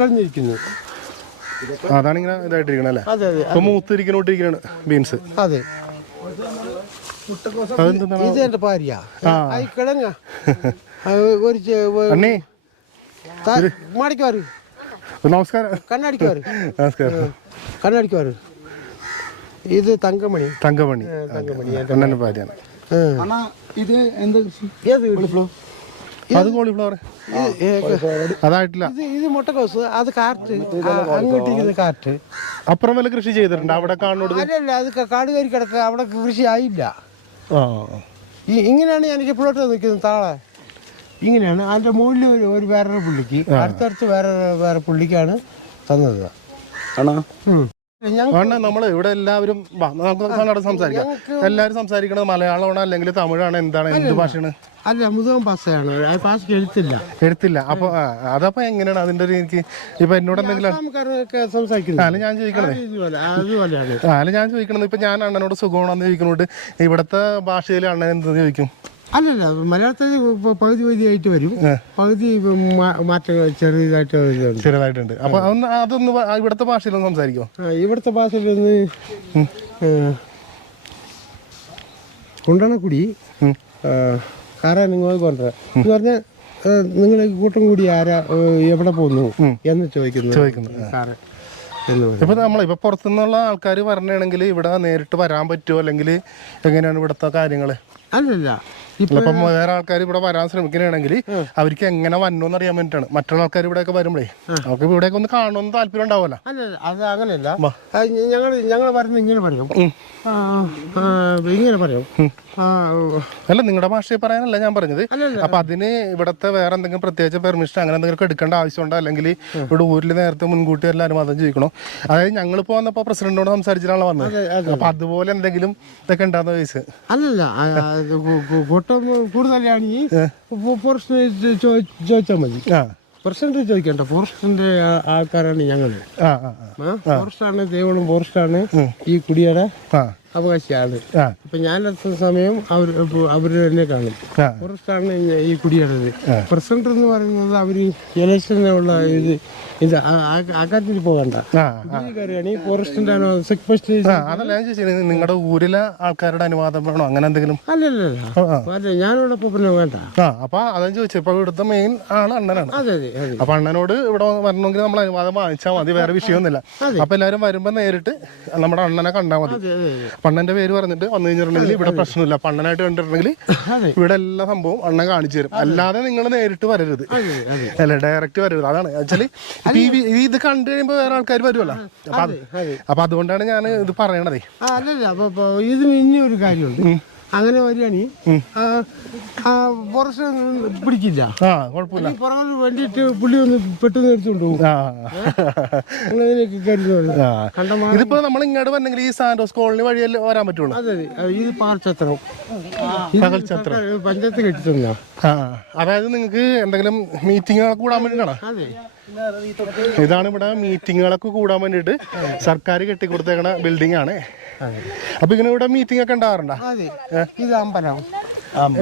കഴിഞ്ഞിരിക്കുന്നു. അതാണ് ഇങ്ങനെ ഇതായിട്ടിരിക്കണം അല്ലേ? അതെ അതെ ഇപ്പൊ മൂത്തിരിക്കണോട്ടിരിക്കണ ബീൻസ്. അതെ. ഇത് എന്റെ ഭാര്യ കിഴങ്ങ ഒരു മാടിക്കുവാറ്. നമസ്കാരം. കണ്ണടിക്കുവാറ്. നമസ്കാരം. കണ്ണടിക്കുവാറ്. ഇത് തങ്കമണി. തങ്കമണി എന്നെ ഭാര്യയാണ്. ഇത് എന്താ അത് കോളിഫ്ലവർ അതായിട്ടില്ല. ഇത് മുട്ടക്കോസ്. അത് കാറ്റ് അങ്ങോട്ടിരിക്കുന്ന കാറ്റ്. അപ്പുറം വല്ല കൃഷി ചെയ്തിട്ടുണ്ട് അവിടെ കാണോട്? അല്ലല്ല, അത് കാട് കയറി കിടക്കുക. അവിടെ കൃഷി ആയില്ല. ഇങ്ങനെയാണ് എനിക്ക് പ്ലോട്ട് നിൽക്കുന്നത്. താഴെ ഇങ്ങനെയാണ്. അതിന്റെ മുകളിൽ ഒരു വേറൊരു പുള്ളിക്ക് അടുത്തടുത്ത് വേറെ പുള്ളിക്കാണ് തന്നത്. നമ്മള് ഇവിടെ എല്ലാവരും നമുക്ക് സംസാരിക്കാം. എല്ലാവരും സംസാരിക്കണത് മലയാളമാണോ അല്ലെങ്കിൽ തമിഴാണോ എന്താണ് എന്ത് ഭാഷയാണ്? അല്ല, മുതലും ഭാഷയാണ്. ഭാഷയ്ക്ക് എഴുത്തില്ല. അപ്പൊ അതപ്പോ എങ്ങനെയാണ് അതിന്റെ ഒരു എനിക്ക് ഇപ്പൊ എന്നോട് എന്തെങ്കിലും സംസാരിക്കുന്നത് ഞാൻ ചോദിക്കണേ അതുപോലെയാണ്. ഞാൻ ചോദിക്കണത് ഇപ്പൊ ഞാൻ അണ്ണനോട് സുഖമാണെന്ന് ചോദിക്കണോട്ട് ഇവിടത്തെ ഭാഷയിൽ അണ്ണൻ എന്ത് ചോദിക്കും? അല്ലല്ല, മലയാളത്തിൽ പകുതിയായിട്ട് വരും. പകുതി മാറ്റങ്ങൾ ചെറുതായിട്ടുണ്ട്. അപ്പൊ അതൊന്ന് ഇവിടുത്തെ ഭാഷയിലൊന്ന് സംസാരിക്കോ? ഇവിടുത്തെ ഭാഷയിലൊന്ന് കൊണ്ടാണക്കുടി ആരാ നിങ്ങൾ കൊണ്ടുവരാ എന്ന് പറഞ്ഞാൽ നിങ്ങൾ കൂട്ടം കൂടി ആരാ എവിടെ പോകുന്നു എന്ന് ചോദിക്കുന്നു. ഇപ്പൊ നമ്മളിപ്പോ പുറത്തുനിന്നുള്ള ആൾക്കാർ പറഞ്ഞാണെങ്കിൽ ഇവിടെ നേരിട്ട് വരാൻ പറ്റുമോ അല്ലെങ്കിൽ എങ്ങനെയാണ് ഇവിടുത്തെ കാര്യങ്ങള്? അല്ലല്ല, ഇപ്പം വേറെ ആൾക്കാർ ഇവിടെ വരാൻ ശ്രമിക്കുകയാണെങ്കിൽ അവർക്ക് എങ്ങനെ വന്നോന്ന് അറിയാൻ വേണ്ടിയിട്ടാണ്. മറ്റുള്ള ആൾക്കാർ ഇവിടെയൊക്കെ വരുമ്പോഴേ നമുക്ക് ഇവിടെയൊക്കെ ഒന്ന് കാണണമെന്ന് താല്പര്യം ഉണ്ടാവുമല്ലോ. അല്ല, അത് അങ്ങനെയല്ല. ഞങ്ങൾ പറയുന്നത് ഇങ്ങനെ പറയും. അല്ല, നിങ്ങളുടെ ഭാഷയിൽ പറയാനല്ല ഞാൻ പറഞ്ഞത്. അപ്പൊ അതിന് ഇവിടത്തെ വേറെ എന്തെങ്കിലും പ്രത്യേകിച്ച് പെർമിഷൻ അങ്ങനെ എന്തെങ്കിലും എടുക്കേണ്ട ആവശ്യമുണ്ടോ? അല്ലെങ്കിൽ ഇവിടെ ഊരിൽ നേരത്തെ മുൻകൂട്ടി എല്ലാവരും അതും ചോദിക്കണോ? അതായത് ഞങ്ങളിപ്പോ വന്നപ്പോ പ്രസിഡന്റിനോട് സംസാരിച്ചിട്ടാണോ വന്നത്? അപ്പൊ അതുപോലെ എന്തെങ്കിലും ഇതൊക്കെ ഉണ്ടാകുന്ന ചോദിച്ചത്? അല്ലല്ല, കൂട്ടം കൂടുതലാണെങ്കിൽ ഫോറസ്റ്റ് ചോദിച്ചാൽ മതി. പ്രസിഡന്റ് ചോദിക്കണ്ട. ഫോറസ്റ്റിന്റെ ആൾക്കാരാണ് ഞങ്ങള്. ഫോറസ്റ്റാണ് ദേവളും ഫോറസ്റ്റാണ് ഈ കുടിയുടെ അവകാശിയാണ്. അപ്പൊ ഞാൻ എത്തുന്ന സമയം അവര് തന്നെ കാണും. ഫോറസ്റ്റാണ് ഈ കുടിയുടേത്. പ്രസിഡന്റ് എന്ന് പറയുന്നത് അവര് ഇലക്ഷനുള്ള ഇത് ആകാരത്തിൽ പോകണ്ട. ഫോറസ്റ്റിന്റെ അതല്ല ഞാൻ ചോദിച്ചത്, നിങ്ങളുടെ ഊരിലെ ആൾക്കാരുടെ അനുവാദം വേണോ അങ്ങനെ എന്തെങ്കിലും? അല്ലല്ല, ഞാനിവിടെ പിന്നെ വേണ്ട. അപ്പൊ അതാ ചോദിച്ചത്. ഇപ്പൊ ഇവിടുത്തെ മെയിൻ ആള് അണ്ണനാണ്. അപ്പൊ അണ്ണനോട് ഇവിടെ വരണമെങ്കിൽ നമ്മൾ അനുവാദം വാങ്ങിച്ചാൽ മതി, വേറെ വിഷയമൊന്നുമില്ല. അപ്പൊ എല്ലാവരും വരുമ്പോ നേരിട്ട് നമ്മുടെ അണ്ണനെ കണ്ടാൽ മതി. അണ്ണന്റെ പേര് പറഞ്ഞിട്ട് വന്നു കഴിഞ്ഞിട്ടുണ്ടെങ്കിൽ ഇവിടെ പ്രശ്നമില്ല. അപ്പൊ അണ്ണനായിട്ട് കണ്ടിട്ടുണ്ടെങ്കിൽ ഇവിടെ എല്ലാ സംഭവം അണ്ണൻ കാണിച്ചു തരും. അല്ലാതെ നിങ്ങൾ നേരിട്ട് വരരുത്, അല്ല ഡയറക്റ്റ് വരരുത്. അതാണ് ആക്ച്വലി ഇത് കണ്ടു കഴിയുമ്പോ വേറെ ആൾക്കാർ വരുമല്ലോ. അപ്പൊ അതുകൊണ്ടാണ് ഞാൻ ഇത് പറയണതേ. അല്ലല്ല, അപ്പൊ ഇതിന് ഇനി ഒരു കാര്യമുണ്ട്. അങ്ങനെ വരികയാണെങ്കിൽ ഫോറസ്റ്റ് പിടിക്കില്ല. കുഴപ്പമില്ല. പുറകിൽ വേണ്ടിയിട്ട് പുള്ളി ഒന്ന് പെട്ടെന്ന് എടുത്തുകൊണ്ട് പോകും. ഇതിപ്പോ നമ്മൾ ഇങ്ങോട്ട് വന്നെങ്കിൽ ഈ സാന്റോസ് കോളനി വഴിയല്ലേ വരാൻ പറ്റുള്ളൂ? അതെ, ഇത് പകൽച്ചത്രം പഞ്ചായത്ത് കെട്ടിത്തന്ന. അതായത് നിങ്ങൾക്ക് എന്തെങ്കിലും മീറ്റിങ്ങുകളൊക്കെ കൂടാൻ വേണ്ടിയിട്ടാണ്? ഇതാണ് ഇവിടെ മീറ്റിങ്ങുകളൊക്കെ കൂടാൻ വേണ്ടിയിട്ട് സർക്കാർ കെട്ടിക്കൊടുത്തേക്കണ ബിൽഡിംഗ് ആണ്. അപ്പൊ ഇങ്ങനെ ഇവിടെ മീറ്റിംഗ് ഒക്കെ ഉണ്ടാവാറുണ്ടോ? ഇത് അമ്പലം.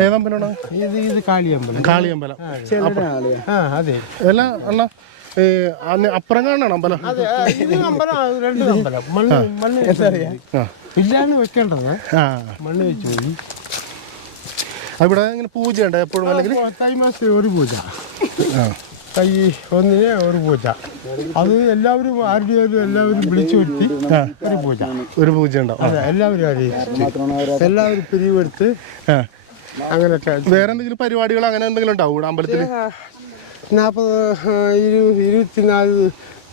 ഏതമ്പലമാണ് ഇത്? കാളിയമ്പലം. കാളിയമ്പലം. അതെ. അല്ല അണ്ണ അപ്പുറം കാണണം അമ്പലം. ഇല്ലാണ് വെക്കേണ്ടത്. മണ്ണ് വെച്ച് പോയി. ഇവിടെ ഇങ്ങനെ പൂജ ഉണ്ട് എപ്പോഴും? അല്ലെങ്കിൽ തൈമാസം ഒരു പൂജ. കൈ ഒന്നിന് ഒരു പൂജ. അത് എല്ലാവരും ആരുടെയും എല്ലാവരും വിളിച്ചു വരുത്തി ഒരു പൂജ. ഒരു പൂജ ഉണ്ടാവും. അതെ, എല്ലാവരും അറിയിച്ചു, എല്ലാവരും പിരിവെടുത്ത് അങ്ങനെയൊക്കെ. വേറെ എന്തെങ്കിലും പരിപാടികൾ അങ്ങനെ എന്തെങ്കിലും ഉണ്ടാവും ഇവിടെ അമ്പലത്തിൽ? 24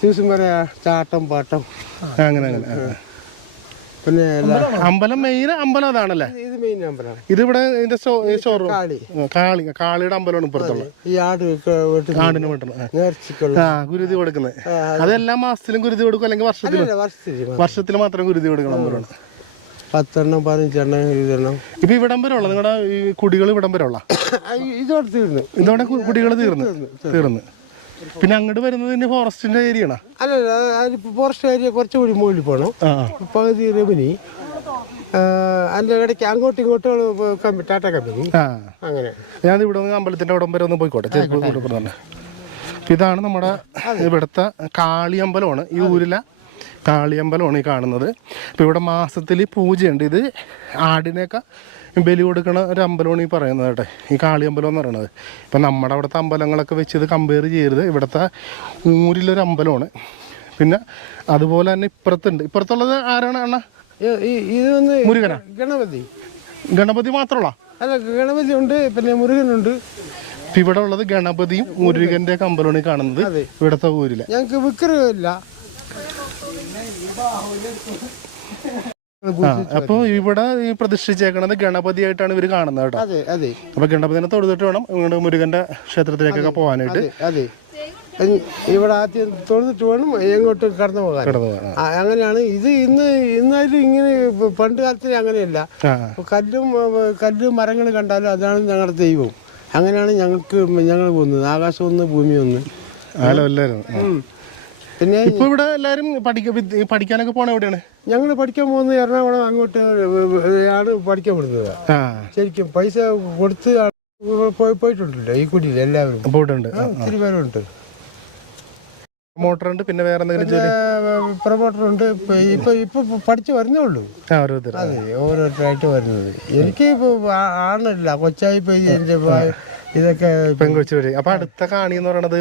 ദിവസം വരെ ചാട്ടം പാട്ടം അങ്ങനെ. പിന്നെ അമ്പലം മെയിൻ അമ്പലം അതാണല്ലേ? ഇത് മെയിൻ അമ്പലമാണ്. ഇതിവിടെ ഇതിന്റെ ഷോറൂം കാളി കാളിയുടെ അമ്പലമാണ് ഇപ്പുറത്തുള്ള. ഈ ആടിന് വെട്ടുന്നത് നേർച്ചക്കുള്ള ഗുരുതി കൊടുക്കുന്നത്. അതെല്ലാം മാസത്തിലും ഗുരുതി കൊടുക്കും അല്ലെങ്കിൽ വർഷത്തിൽ മാത്രം ഗുരുതി കൊടുക്കണം അമ്പലമാണ്. 10 എണ്ണം 15 എണ്ണം 20 എണ്ണം. ഇപ്പൊ ഇവിടം വരെ ഉള്ള നിങ്ങളുടെ ഈ കുടികൾ ഇവിടം വരെ ഉള്ള ഇതോടെ തീർന്നു. ഇതോടെ കുടികൾ തീർന്നു. പിന്നെ അങ്ങോട്ട് വരുന്നത് ഫോറസ്റ്റിന്റെ ഏരിയ ആണ്? അല്ലല്ല, അതിപ്പോ ഫോറസ്റ്റ് ഏരിയ കുറച്ചുകൂടി മുകളിൽ പോകണം. പകുതി റെവന്യൂ, അതിന്റെ ഇടയ്ക്ക് അങ്ങോട്ടും ഇങ്ങോട്ടും ടാറ്റ കമ്പനി അങ്ങനെ. ഞാൻ ഇവിടെ അമ്പലത്തിന്റെ അവിടം വരെ ഒന്ന് പോയിക്കോട്ടെ. തന്നെ ഇതാണ് നമ്മുടെ ഇവിടുത്തെ കാളിയമ്പലമാണ്. ഈ ഊരിലെ കാളിയമ്പലമാണ് ഈ കാണുന്നത്. ഇപ്പം ഇവിടെ മാസത്തിൽ പൂജയുണ്ട്. ഇത് ആടിനെയൊക്കെ ബലി കൊടുക്കണ ഒരു അമ്പലമാണ് ഈ പറയുന്നത് കേട്ടെ, ഈ കാളിയമ്പലം എന്ന് പറയുന്നത്. ഇപ്പം നമ്മുടെ അവിടുത്തെ അമ്പലങ്ങളൊക്കെ വെച്ച് ഇത് കമ്പയർ ചെയ്യരുത്. ഇവിടുത്തെ ഊരിലൊരു അമ്പലമാണ്. പിന്നെ അതുപോലെ തന്നെ ഇപ്പുറത്തുള്ളത് ആരാണ് അണ്ണ? മുരുകനാ? ഗണപതി മാത്രമുള്ള? അല്ല, ഗണപതി ഉണ്ട്, പിന്നെ മുരുകനുണ്ട്. ഇവിടെ ഉള്ളത് ഗണപതിയും മുരുകന്റെ ഒക്കെ അമ്പലമാണ് ഈ കാണുന്നത് ഇവിടുത്തെ ഊരിലെ. ഞങ്ങൾക്ക് വിഗ്രഹമില്ല. അപ്പൊ ഇവിടെ ഈ പ്രതിഷ്ഠിച്ചേക്കണത് ഗണപതിയായിട്ടാണ് ഇവര് കാണുന്നത് കേട്ടോ. അതെ അതെ. അപ്പൊ ഗണപതിനെ തൊഴുതിട്ട് വേണം ഇങ്ങോട്ട് മുരുകന്റെ ക്ഷേത്രത്തിലേക്കൊക്കെ പോകാനായിട്ട്. അതെ, ഇവിടെ ആദ്യം തൊഴുതിട്ട് വേണം എങ്ങോട്ട് കടന്നു പോകാൻ. അങ്ങനെയാണ് ഇത്. ഇന്നാലും ഇങ്ങനെ പണ്ട് കാലത്തിന് അങ്ങനെയല്ല. കല്ലും മരങ്ങൾ കണ്ടാലും അതാണ് ഞങ്ങളുടെ ദൈവം. അങ്ങനെയാണ് ഞങ്ങൾ പോകുന്നത്. ആകാശം ഒന്ന് ഭൂമി ഒന്ന്. പിന്നെ ഇപ്പൊ ഇവിടെ എല്ലാരും പഠിക്കാനൊക്കെ പോണ എവിടെയാണ്? ഞങ്ങൾ പഠിക്കാൻ പോകുന്നത് എറണാകുളം അങ്ങോട്ട് ആണ് പഠിക്കാൻ വിടുന്നത്. ശരിക്കും പൈസ കൊടുത്ത് പോയിട്ടുണ്ടല്ലോ ഈ കുടിയിൽ എല്ലാവരും പോയിട്ടുണ്ട്. ഒത്തിരി പേരുണ്ട്. പ്രൊമോട്ടർ ഉണ്ട്. പിന്നെ വേറെ എന്തെങ്കിലും പ്രൊമോട്ടർ ഉണ്ട്. ഇപ്പൊ പഠിച്ചു വരുന്നേ ഉള്ളൂ. അതെ, ഓരോരുത്തരായിട്ട് വരുന്നത്. എനിക്ക് ഇപ്പൊ ആണില്ല, കൊച്ചായി പോയി. എന്റെ ഇതൊക്കെ പെൺകൊച്ചു വരെ. അപ്പൊ അടുത്ത കാണി എന്ന് പറയണത്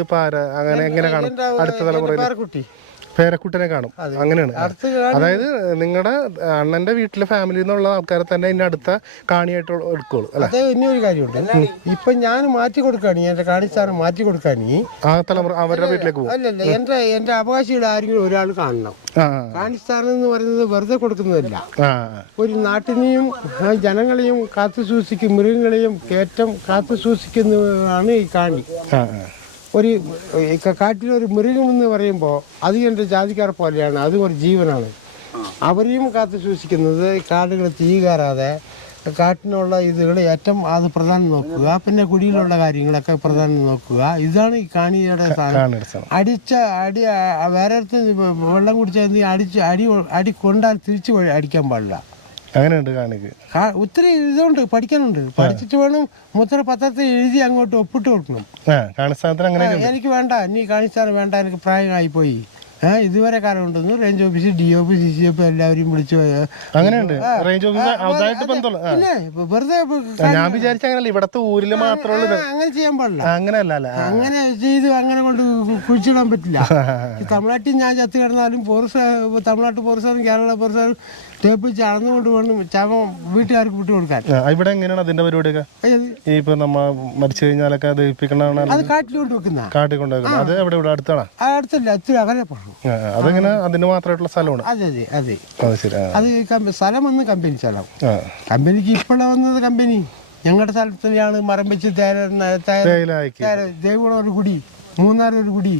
അങ്ങനെ എങ്ങനെ കാണും? അടുത്ത തലമുറ പേരക്കുട്ടനെ കാണും. അങ്ങനെയാണ്. അതായത് നിങ്ങളുടെ അണ്ണന്റെ വീട്ടിലെ ഫാമിലി എന്നുള്ള ആൾക്കാരെ തന്നെ ഇതിന്റെ അടുത്ത കാണിയായിട്ട് എടുക്കുള്ളൂ അല്ലെ? അതെ. ഇനിയൊരു കാര്യമുണ്ട്. ഇപ്പൊ ഞാൻ മാറ്റി കൊടുക്കുകയാണെങ്കിൽ, എന്റെ കാണിസ്ഥാനം മാറ്റി കൊടുക്കുകയാണെങ്കിൽ ആ തലമുറ അവരുടെ വീട്ടിലേക്ക് പോകും. അല്ലല്ല, എന്റെ അവകാശിയുടെ ആരെങ്കിലും ഒരാൾ കാണണം. കാണിസ്ഥാനം എന്ന് പറയുന്നത് വെറുതെ കൊടുക്കുന്നതല്ല. ഒരു നാട്ടിനെയും ജനങ്ങളെയും കാത്തു സൂക്ഷിക്കും, മൃഗങ്ങളെയും ഏറ്റവും കാത്തു സൂക്ഷിക്കുന്നതാണ് ഈ കാണി. ഒരു കാട്ടിലൊരു മൃഗം എന്ന് പറയുമ്പോൾ അത് എൻ്റെ ജാതിക്കാരെ പോലെയാണ്. അതും ഒരു ജീവനാണ്. അവരെയും കാത്തു സൂക്ഷിക്കുന്നത് കാടുകൾ തീ കയറാതെ കാട്ടിനുള്ള ഇതുകൾ ഏറ്റവും അത് പ്രധാനം നോക്കുക. പിന്നെ കുടിയിലുള്ള കാര്യങ്ങളൊക്കെ പ്രധാനം നോക്കുക. ഇതാണ് ഈ കാണിയുടെ സാധനം. അടി വേറെ വെള്ളം കുടിച്ചാൽ അടി കൊണ്ടാൽ തിരിച്ചു അടിക്കാൻ പാടില്ല. അങ്ങനെയുണ്ട് കാണിക്ക്. ഒത്തിരി ഇതുണ്ട്, പഠിക്കാനുണ്ട്. പഠിച്ചിട്ട് വേണം പത്രത്തിൽ എഴുതി അങ്ങോട്ട് ഒപ്പിട്ട് കൊടുക്കണം. എനിക്ക് വേണ്ട, നീ കാണിസ്ഥാനം വേണ്ട, എനിക്ക് പ്രായമായി പോയി. ഇതുവരെ കാലം ഉണ്ടെന്ന് റേഞ്ച് ഓഫീസ്, DOP, CCP എല്ലാവരും വിളിച്ചു. അങ്ങനെയുണ്ട്. റേഞ്ച് ഓഫീസ് പിന്നെ വെറുതെ ഞാൻ വിചാരിച്ച അങ്ങനല്ല, ഇവിടത്തെ ഊരില് മാത്രമുള്ളത്. അങ്ങനെ ചെയ്യാൻ പാടില്ല. അങ്ങനെയല്ല, അങ്ങനെ ചെയ്ത് അങ്ങനെ കൊണ്ട് കുഴിച്ചിടാൻ പറ്റില്ല. തമിഴ്നാട്ടിൽ ഞാൻ ചത്ത് കിടന്നാലും തമിഴ്നാട്ട് പോലീസുകാരും കേരള പോലീസുകാരും ടേപ്പ് വെച്ച് അളന്നുകൊണ്ട് വേണം ചാപം വീട്ടുകാർക്ക് വിട്ടു കൊടുക്കാൻ. ഇവിടെ എങ്ങനെയാണ് അതിന്റെ പരിപാടിയൊക്കെ? ഇപ്പൊ നമ്മ മരിച്ചു കഴിഞ്ഞാലൊക്കെ ദഹിപ്പിക്കണ അത് കാട്ടിലോട്ട് വെക്കുന്ന കാട്ടിൽ കൊണ്ടുവെക്കുന്നത്. അത് എവിടെ ഇവിടെ അടുത്താണോ? അടുത്തല്ല, ഇത്തിരി അകലെ പോകണം. അതെങ്ങനെ അതിന് മാത്രമായിട്ടുള്ള സ്ഥലമാണ്? അതെ അതെ അതെ. അത് സ്ഥലം വന്ന് കമ്പനി സ്ഥലം. കമ്പനിക്ക് ഇപ്പോഴാണ് വന്നത് കമ്പനി. ഞങ്ങളുടെ സ്ഥലത്തിലാണ് മരം വെച്ച് ദേവികുളം ഒരു കുടി, മൂന്നാർ ഒരു കുടി,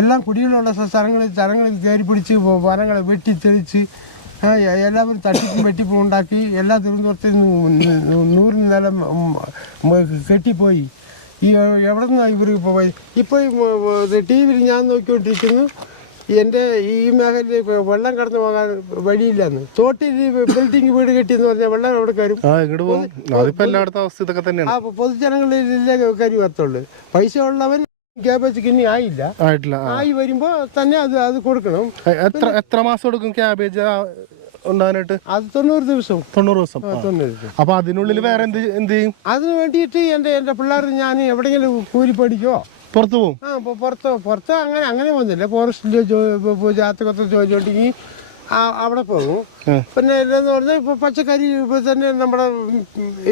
എല്ലാം കുടിയിലുള്ള സ്ഥലങ്ങളിൽ കയറി പിടിച്ച് മരങ്ങളെ വെട്ടി തെളിച്ച് എല്ലാവരും തട്ടിപ്പും വെട്ടിപ്പും ഉണ്ടാക്കി എല്ലാ തിരുവനന്തപുരത്തിൽ 100 നിലം കെട്ടിപ്പോയി. ഈ എവിടെ നിന്നാണ് ഇവർ പോയി? ഇപ്പോൾ TV ഞാൻ നോക്കിക്കൊണ്ടിരിക്കുന്നു. എൻ്റെ ഈ മേഖലയിൽ വെള്ളം കടന്നു പോകാൻ വഴിയില്ലെന്ന്. തോട്ടിൽ ബിൽഡിംഗ് വീട് കെട്ടിയെന്ന് പറഞ്ഞാൽ വെള്ളം എവിടെ കയറും? പൊതുജനങ്ങളിലെ കരി വത്തുള്ളൂ. പൈസ ഉള്ളവൻ ക്യാബേജ് ഇനി ആയില്ല, ആയി വരുമ്പോ തന്നെ അത് കൊടുക്കണം. എത്ര മാസം എടുക്കും ക്യാബേജ് ഉണ്ടാകാനായിട്ട്? അത് 90 ദിവസം. 90 ദിവസം. അപ്പൊ അതിനുള്ളിൽ വേറെ എന്ത് ചെയ്യും? അതിന് വേണ്ടിയിട്ട് എന്റെ പിള്ളേർ ഞാൻ എവിടെയെങ്കിലും കൂലി പഠിക്കോ പുറത്ത് പോകും. പുറത്ത് അങ്ങനെ പോകുന്നില്ല. ഫോറസ്റ്റിൽ ജാത്തകത്തെ ജോലിയുണ്ടെങ്കിൽ അവിടെ പോകും. പിന്നെ ഇല്ലെന്ന് പറഞ്ഞാൽ ഇപ്പോൾ പച്ചക്കറി ഇപ്പോൾ തന്നെ നമ്മുടെ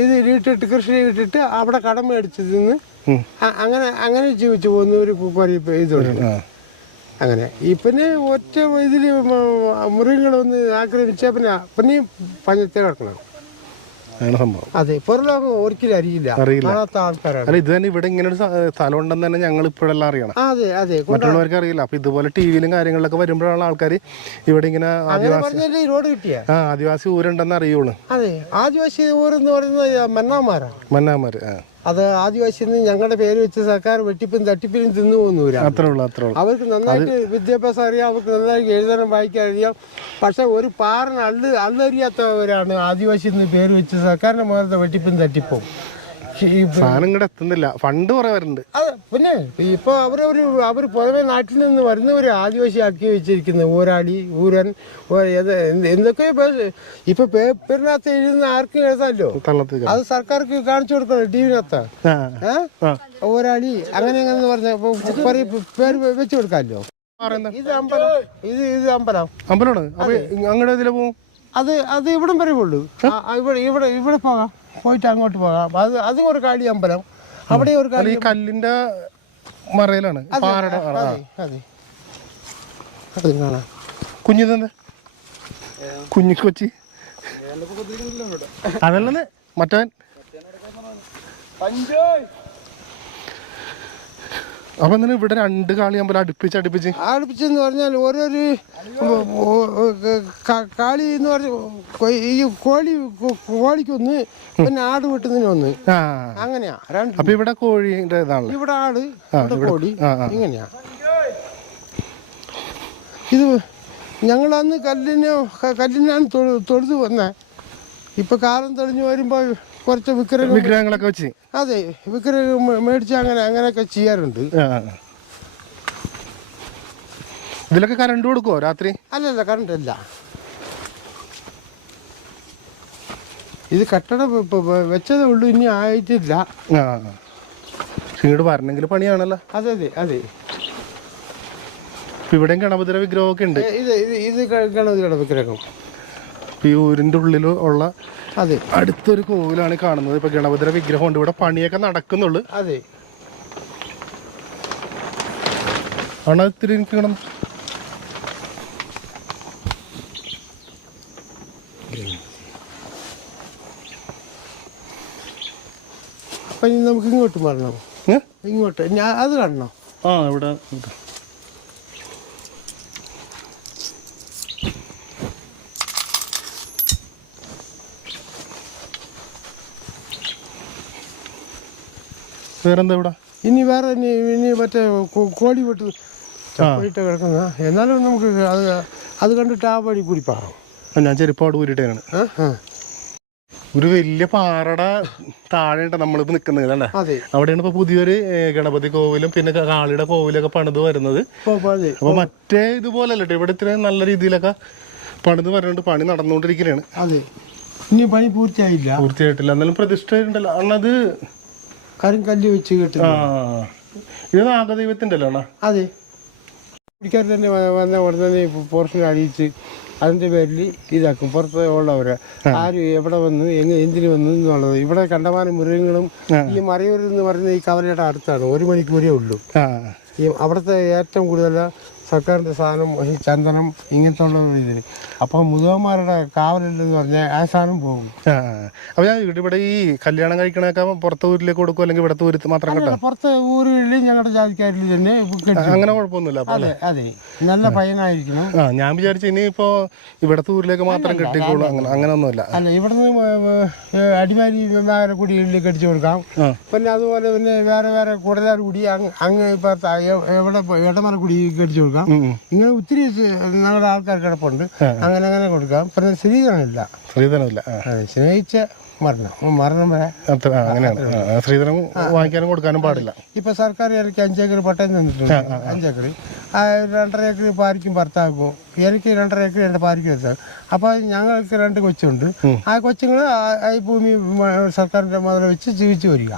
ഇത് ഇട്ടിട്ട് കൃഷി ഇട്ടിട്ട് അവിടെ കടം മേടിച്ച് തിന്ന് അങ്ങനെ ജീവിച്ചു പോകുന്ന ഒരു കുറേ ഇതുണ്ട്. അങ്ങനെ പിന്നെ ഒറ്റ ഇതിൽ മൃഗങ്ങളൊന്ന് ആക്രമിച്ചാൽ പിന്നെ പഞ്ഞത്തെ കിടക്കണം. സംഭവം അതെ, പുറലോകം ഒരിക്കലും അറിയില്ല. ആൾക്കാരാണ്. അല്ല, ഇത് തന്നെ ഇവിടെ ഇങ്ങനെ ഒരു സ്ഥലം ഉണ്ടെന്ന് തന്നെ ഞങ്ങൾ ഇപ്പോഴെല്ലാം അറിയണം. അതെ അതെ, മറ്റുള്ളവർക്ക് അറിയില്ല. അപ്പൊ ഇതുപോലെ ടിവിയിലും കാര്യങ്ങളിലൊക്കെ വരുമ്പോഴാണ് ആൾക്കാർ ഇവിടെ ഇങ്ങനെ പറഞ്ഞല്ലേ റോഡ് കിട്ടിയ ആദിവാസി ഊരുണ്ടെന്ന് അറിയുള്ളൂ. അതെ, ആദിവാസി ഊരെന്ന് പറയുന്നത് മന്നാമാര്. അത് ആദിവാസി ഞങ്ങളുടെ പേര് വെച്ച് സർക്കാർ വെട്ടിപ്പും തട്ടിപ്പിനും തിന്നു പോകുന്നവരാണ്. അത്രേ ഉള്ളൂ. അവർക്ക് നന്നായിട്ട് വിദ്യാഭ്യാസം അറിയാം, അവർക്ക് നന്നായിട്ട് എഴുതാനും വായിക്കാൻ അറിയാം. പക്ഷെ ഒരു പാറിന് അള്ളറിയാത്തവരാണ് ആദിവാസി എന്ന് പേര് വെച്ച് സർക്കാരിന്റെ മുഖത്തെ വെട്ടിപ്പും തട്ടിപ്പും. സാധനം ഇങ്ങോട്ട് എത്തുന്നില്ല. ഫണ്ട് കുറെ വരുന്നുണ്ട്. അതെ, പിന്നെ ഇപ്പൊ അവർ പുറമെ നാട്ടിൽ നിന്ന് വരുന്നവര് ആദിവാസി ആക്കി വെച്ചിരിക്കുന്നത്. ഊരാളി, ഊരൻ, എന്തൊക്കെ ഇപ്പൊ പേപ്പറിനകത്ത് എഴുതുന്ന ആർക്കും എഴുതാമല്ലോ. അത് സർക്കാർക്ക് കാണിച്ചു കൊടുക്കണം ടിവിനകത്ത്. ഊരാളി അങ്ങനെ അങ്ങനെ പറഞ്ഞ പേര് വെച്ചു കൊടുക്കാമല്ലോ. ഇത് അമ്പലമാണ്. അങ്ങോട്ട് ഇതിലെ പോകും. അത് ഇവിടം വരെ ഉള്ളൂ. ഇവിടെ പോകാം, പോയിട്ട് അങ്ങോട്ട് പോകാം. അതും ഒരു കാളി അമ്പലം. അവിടെ ഒരു കാളി കല്ലിന്റെ മറയിലാണ്. കുഞ്ഞിതെന്താ കൊച്ചി അതല്ലെന്ന് മറ്റവൻ. അപ്പൊ എന്തിനാ ഇവിടെ 2 കാളി അമ്പലം അടുപ്പിച്ചെന്ന് പറഞ്ഞാൽ ഓരോരു കാളി എന്ന് പറഞ്ഞ ഈ കോഴിക്കൊന്ന്, പിന്നെ ആട് വെട്ടുന്നതിനൊന്ന്, അങ്ങനെയാ. അപ്പൊ ഇവിടെ കോഴിന്റെ ഇതാണ്. ഇവിടെ ആട്, ഇവിടെ കോഴി, ഇങ്ങനെയാ. ഇത് ഞങ്ങളന്ന് കല്ലിനാണ് തൊഴുതു വന്നേ. ഇപ്പൊ കാലം തെളിഞ്ഞു വരുമ്പോ കുറച്ച് വിഗ്രഹങ്ങളൊക്കെ വെച്ച്, അതെ, വിഗ്രഹം മേടിച്ച് അങ്ങനെയൊക്കെ ചെയ്യാറുണ്ട്. ഇതിലൊക്കെ കറണ്ട് കൊടുക്കുവോ രാത്രി? അല്ലല്ല, കറണ്ട് അല്ല. ഇത് കട്ടടം വെച്ചതേ ഉള്ളൂ, ഇനി ആയിട്ടില്ല. ഇങ്ങോട്ട് വരണമെങ്കിൽ പണിയാണല്ലോ. അതെ അതെ അതെ. ഇവിടെയും ഗണപതിയുടെ വിഗ്രഹമൊക്കെ ഉണ്ട്. ഇത് ഗണപതിയുടെ വിഗ്രഹം ഈ ഊരിന്റെ ഉള്ളിൽ ഉള്ള അതെ അടുത്തൊരു കോവിലാണ് കാണുന്നത്. ഇപ്പൊ ഗണപതിയുടെ വിഗ്രഹം ഉണ്ട്. ഇവിടെ പണിയൊക്കെ നടക്കുന്നുള്ളു. അതെ, ആണ് ഇത്തിരി എനിക്ക് കാണും. അപ്പൊ ഇനി നമുക്ക് ഇങ്ങോട്ട് മാറണം. ഇങ്ങോട്ട് അത് കാണണോ? ഇവിടെ വേറെന്താ ഇവിടെ? ഇനി വേറെ ഇനി മറ്റേ കോഴി വെട്ട് ചപ്പയിട്ട് കിടക്കുന്ന. എന്നാലും നമുക്ക് അത് കണ്ടിട്ട് ആ വഴി കൂടി പാറാം. ഞാൻ ചെരുപ്പാട് ഊരിട്ടാണ്. ഒരു വലിയ പാറയുടെ താഴെയുണ്ട് നമ്മളിപ്പോ നിക്കുന്നത് അല്ലേ? അവിടെയാണ് ഇപ്പൊ പുതിയൊരു ഗണപതി കോവിലും പിന്നെ കാളിയുടെ കോവിലൊക്കെ പണിത് വരുന്നത്. അപ്പൊ മറ്റേ ഇതുപോലെ അല്ലേ ഇവിടെ ഇത്രയും നല്ല രീതിയിലൊക്കെ പണിത് വരുന്നുണ്ട്. പണി നടന്നുകൊണ്ടിരിക്കുകയാണ്. അതെ, ഇനി പണി പൂർത്തിയായിട്ടില്ല. എന്നാലും പ്രതിഷ്ഠ ഉണ്ടല്ലോ അണ്ണത്. കരിങ്കല്ല് വെച്ച് കെട്ടും. ഇത് നാഗദൈവത്തിന്റെ അല്ലേ? അതെ, പുള്ളിക്കാർ തന്നെ വന്ന ഉടനെ പോർഷൻ അറിയിച്ച് അതിൻ്റെ പേരിൽ ഇതാക്കും. പുറത്ത് ഉള്ളവര് ആര് എവിടെ വന്നു എന്തിനു വന്നു എന്നുള്ളത്. ഇവിടെ കണ്ടമാനം മൃഗങ്ങളും ഈ മറയൂർ എന്ന് പറയുന്ന ഈ കവലയുടെ അടുത്താണ്. 1 മണിക്കൂറേ ഉള്ളൂ. ഈ അവിടുത്തെ ഏറ്റവും കൂടുതൽ സർക്കാരിൻ്റെ സാധനം ഈ ചന്ദനം ഇങ്ങനത്തെ ഉള്ള ഇതിന്. അപ്പോൾ മുതിർമാരുടെ കാവലെന്ന് പറഞ്ഞാൽ ആ സാധനം പോകും. അപ്പോൾ ഞാൻ ഇവിടെ ഈ കല്യാണം കഴിക്കണൊക്കെ പുറത്തെ ഊരിലേക്ക് കൊടുക്കും, അല്ലെങ്കിൽ ഇവിടുത്തെ ഊരിൽ മാത്രം കിട്ടാം? പുറത്തെ ഊരുകളിൽ ഞങ്ങളുടെ ജാതിക്കാരിൽ തന്നെ അങ്ങനെ കുഴപ്പമൊന്നുമില്ല. അതെ അതെ, നല്ല പയ്യനായിരിക്കണം. ഞാൻ വിചാരിച്ചു ഇനിയിപ്പോ ഇവിടുത്തെ ഊരിലേക്ക് മാത്രം കിട്ടിക്കോളൂ, അങ്ങനെയൊന്നുമില്ല. അല്ല, ഇവിടുന്ന് അടിമാലി കുടികളിൽ കടിച്ചു കൊടുക്കാം. പിന്നെ അതുപോലെ പിന്നെ വേറെ കുടലാർ കുടി അങ്ങ് ഇപ്പുറത്ത് ഇടമറക്കുടി കടിച്ചു കൊടുക്കാം. ഇങ്ങനെ ഒത്തിരി ഞങ്ങളുടെ ആൾക്കാർ കിടപ്പുണ്ട്. അങ്ങനെ കൊടുക്കാം. പിന്നെ സ്ത്രീധനമില്ല. സ്നേഹിച്ച മരണം വരെ അങ്ങനെയാണ്. സ്ത്രീധനം വാങ്ങിക്കാനും കൊടുക്കാനും പാടില്ല. ഇപ്പൊ സർക്കാർ എനിക്ക് 5 ഏക്കർ പട്ടയം തന്നിട്ടുണ്ട്. 5 ഏക്കർ 2.5 ഏക്കർ പാരിക്കും ഭർത്താക്കും. എനിക്ക് 2.5 ഏക്കർ എൻ്റെ പാരിക്കും ഭർത്താക്കും. അപ്പൊ ഞങ്ങൾക്ക് 2 കൊച്ചുണ്ട്. ആ കൊച്ചുങ്ങൾ ഈ ഭൂമി സർക്കാരിന്റെ മുതൽ വെച്ച് ജീവിച്ചു വരിക.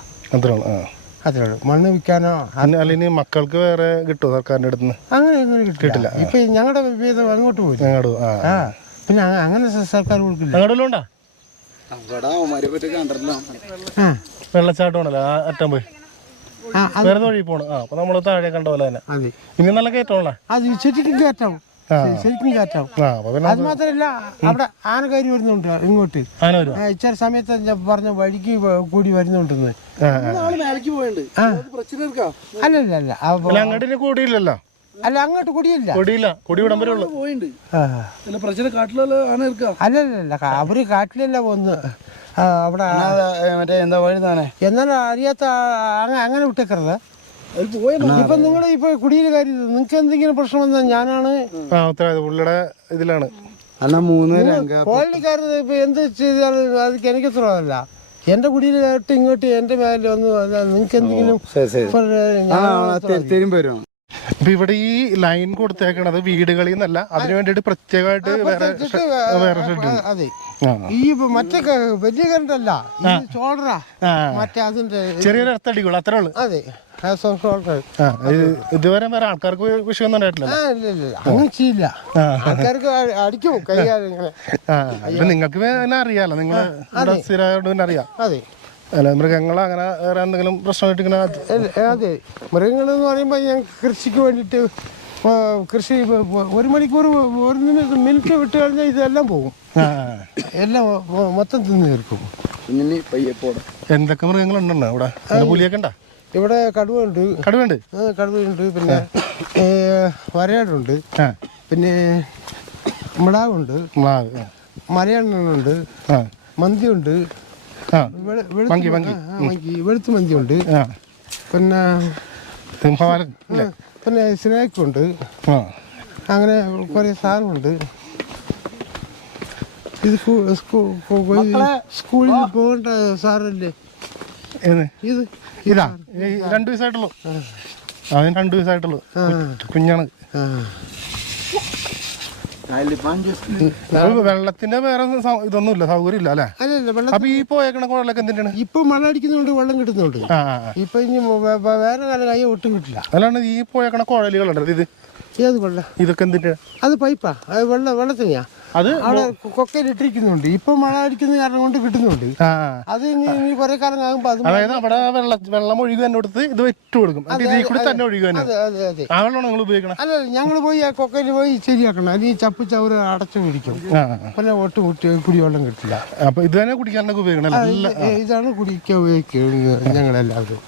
അത്രേ ഉള്ളൂ. മണ്ണ് വിൽക്കാനോ അല്ലെങ്കിൽ മക്കൾക്ക് വേറെ കിട്ടുമോ സർക്കാരിൻ്റെ അടുത്ത് നിന്ന്? അങ്ങനെ കിട്ടില്ല. ഇപ്പൊ ഞങ്ങളുടെ വീതം അങ്ങോട്ട് പോയി. ഞങ്ങളുടെ ആ പിന്നെ അങ്ങനെ സർക്കാർ കൊടുക്കില്ല. ഞങ്ങളുടെ ഉണ്ടോ അവിടെ അവന്മാരെ പറ്റി കണ്ടിട്ടുണ്ടോ? വെള്ളച്ചാട്ടം ഉണ്ടല്ലോ ആ അറ്റം പോയി വേറെ വഴി പോണം. അപ്പൊ നമ്മള് താഴെ കണ്ട പോലെ തന്നെ. അതെ, ഇനി നല്ല കയറ്റമുള്ള അത് ശരിക്കും കയറ്റാവും, ശരിക്കും കയറ്റാവും. അത് മാത്രല്ല അവിടെ ആനക്കാരി വരുന്നുണ്ട് ഇങ്ങോട്ട്. ചില സമയത്ത് ഞാൻ പറഞ്ഞ വഴിക്ക് കൂടി വരുന്നുണ്ടെന്ന്. അല്ലല്ല അങ്ങോട്ട് കൂടിയില്ലല്ലോ. അല്ല അങ്ങോട്ട് കുടിയില്ല, കൊടി വിടാൻ വരുള്ളൂ. അല്ലല്ല അവര് കാട്ടിലല്ല പോന്ന് അവിടെ മറ്റേ എന്താ വഴി താനേ എന്നാലും അറിയാത്ത അങ്ങനെ വിട്ടേക്കരുത്. ഇപ്പൊ നിങ്ങൾ ഇപ്പൊ കുടിയിൽ കാര്യം നിങ്ങൾക്ക് എന്തെങ്കിലും പ്രശ്നം വന്നാൽ ഞാനാണ് പുള്ളിയുടെ ഇതിലാണ്. കോളനിക്കാരത് ഇപ്പൊ എന്ത് ചെയ്താലും അതൊക്കെ എനിക്ക് ഉത്തരവാദമല്ല. എന്റെ കുടിയിലായിട്ട് ഇങ്ങോട്ട് എന്റെ മേലെ ഒന്ന് നിങ്ങൾക്ക് എന്തെങ്കിലും ഇപ്പൊ ഇവിടെ ഈ ലൈൻ കൊടുത്തേക്കണത് വീടുകളിൽ നിന്നല്ല, അതിനു വേണ്ടിട്ട് പ്രത്യേകമായിട്ട് വേറെ ഷെഡ്. അതെ, ഈ മറ്റേ വലിയ കറണ്ടല്ല, ഷോൾഡറാ മറ്റേ അതിന്റെ ചെറിയൊരു അർത്ഥടിക്കുള്ളൂ, അത്രേ ഉള്ളു. അതെ, ഇതുവരെ വേറെ ആൾക്കാർക്ക് വിഷയമൊന്നും ഉണ്ടായിട്ടില്ല. അങ്ങനെ ചെയ്യില്ല, ആൾക്കാർക്ക് അടിക്കും കൈകാര്യം. നിങ്ങൾക്ക് പിന്നെ അറിയാലോ, നിങ്ങള് സ്ഥിരമായിട്ട് പിന്നെ അറിയാം. അതെ, അല്ല മൃഗങ്ങൾ അങ്ങനെ വേറെ എന്തെങ്കിലും പ്രശ്നമായിട്ട് ഇങ്ങനെ? അതെ, മൃഗങ്ങളെന്ന് പറയുമ്പോൾ ഞാൻ കൃഷിക്ക് വേണ്ടിയിട്ട് കൃഷി 1 മണിക്കൂർ 1 മിനിറ്റ് വിട്ട് കഴിഞ്ഞാൽ ഇതെല്ലാം പോകും, എല്ലാം മൊത്തം തിന്ന് തീർക്കും. എന്തൊക്കെ മൃഗങ്ങളുണ്ടോ ഇവിടെ? പുലിയൊക്കെ ഉണ്ടോ ഇവിടെ? കടുവയുണ്ട്, കടുവയുണ്ട്, പിന്നെ വരയാടുണ്ട്, പിന്നെ മ്ലാവുണ്ട്, മലയണ്ണനുണ്ട്, മന്തിയുണ്ട്, വെളുത്ത് മന്തിയുണ്ട്, പിന്നെ സ്നേക്കുണ്ട്, അങ്ങനെ കുറേ സാധനമുണ്ട്. ഇത് സ്കൂളിൽ പോകേണ്ട സാറല്ലേ ഇത്? ഇതാ 2 ദിവസമായിട്ടുള്ളൂ, അതിന് 2 ദിവസമായിട്ടുള്ളൂ, കുഞ്ഞാണ്. വെള്ളത്തിന്റെ വേറെ ഇതൊന്നുമില്ല, സൗകര്യം ഇല്ല അല്ലേ? അപ്പൊ ഈ പോയേക്കണ കുഴലൊക്കെ എന്തിനാണ്? ഇപ്പൊ മഴ അടിക്കുന്നുണ്ട്, വെള്ളം കിട്ടുന്നുണ്ട്. ഇപ്പൊ ഇനി വേറെ കാലം കൈ ഒട്ടും കിട്ടില്ല. അല്ലാണ്ട് ഈ പോയേക്കണ കുഴലുകളുണ്ട്, ഇത് ഏത് വെള്ളം? ഇതൊക്കെ എന്തിനാ? അത് പൈപ്പാ, അത് വെള്ളത്തിനാ. അത് അവിടെ കൊക്കയിൽ ഇട്ടിരിക്കുന്നുണ്ട്. ഇപ്പൊ മഴ അടിക്കുന്ന കാരണം കൊണ്ട് കിട്ടുന്നുണ്ട്. അത് ഇനി കുറെ കാലം ആകുമ്പോ അതായത് അവിടെ വെള്ളം ഒഴുകാൻ കൊടുത്ത് ഇത് ഇട്ട് കൊടുക്കും, ഇതിൽ കൂടി തന്നെ ഒഴുകാൻ. ആ വെള്ളമാണ് നിങ്ങൾ ഉപയോഗിക്കണം? അല്ല, ഞങ്ങൾ പോയി ആ കൊക്കയിൽ പോയി ശരിയാക്കണം, അല്ലെങ്കിൽ ചപ്പ് ചവറ് അടച്ചു പിടിക്കും, പിന്നെ ഒട്ട് കുടിവെള്ളം കിട്ടില്ല. അപ്പൊ ഇത് തന്നെ കുടിക്കാനൊക്കെ ഉപയോഗിക്കണം? ഇതാണ് കുടിക്കാൻ ഉപയോഗിക്കുന്നത് ഞങ്ങളെല്ലാവരും.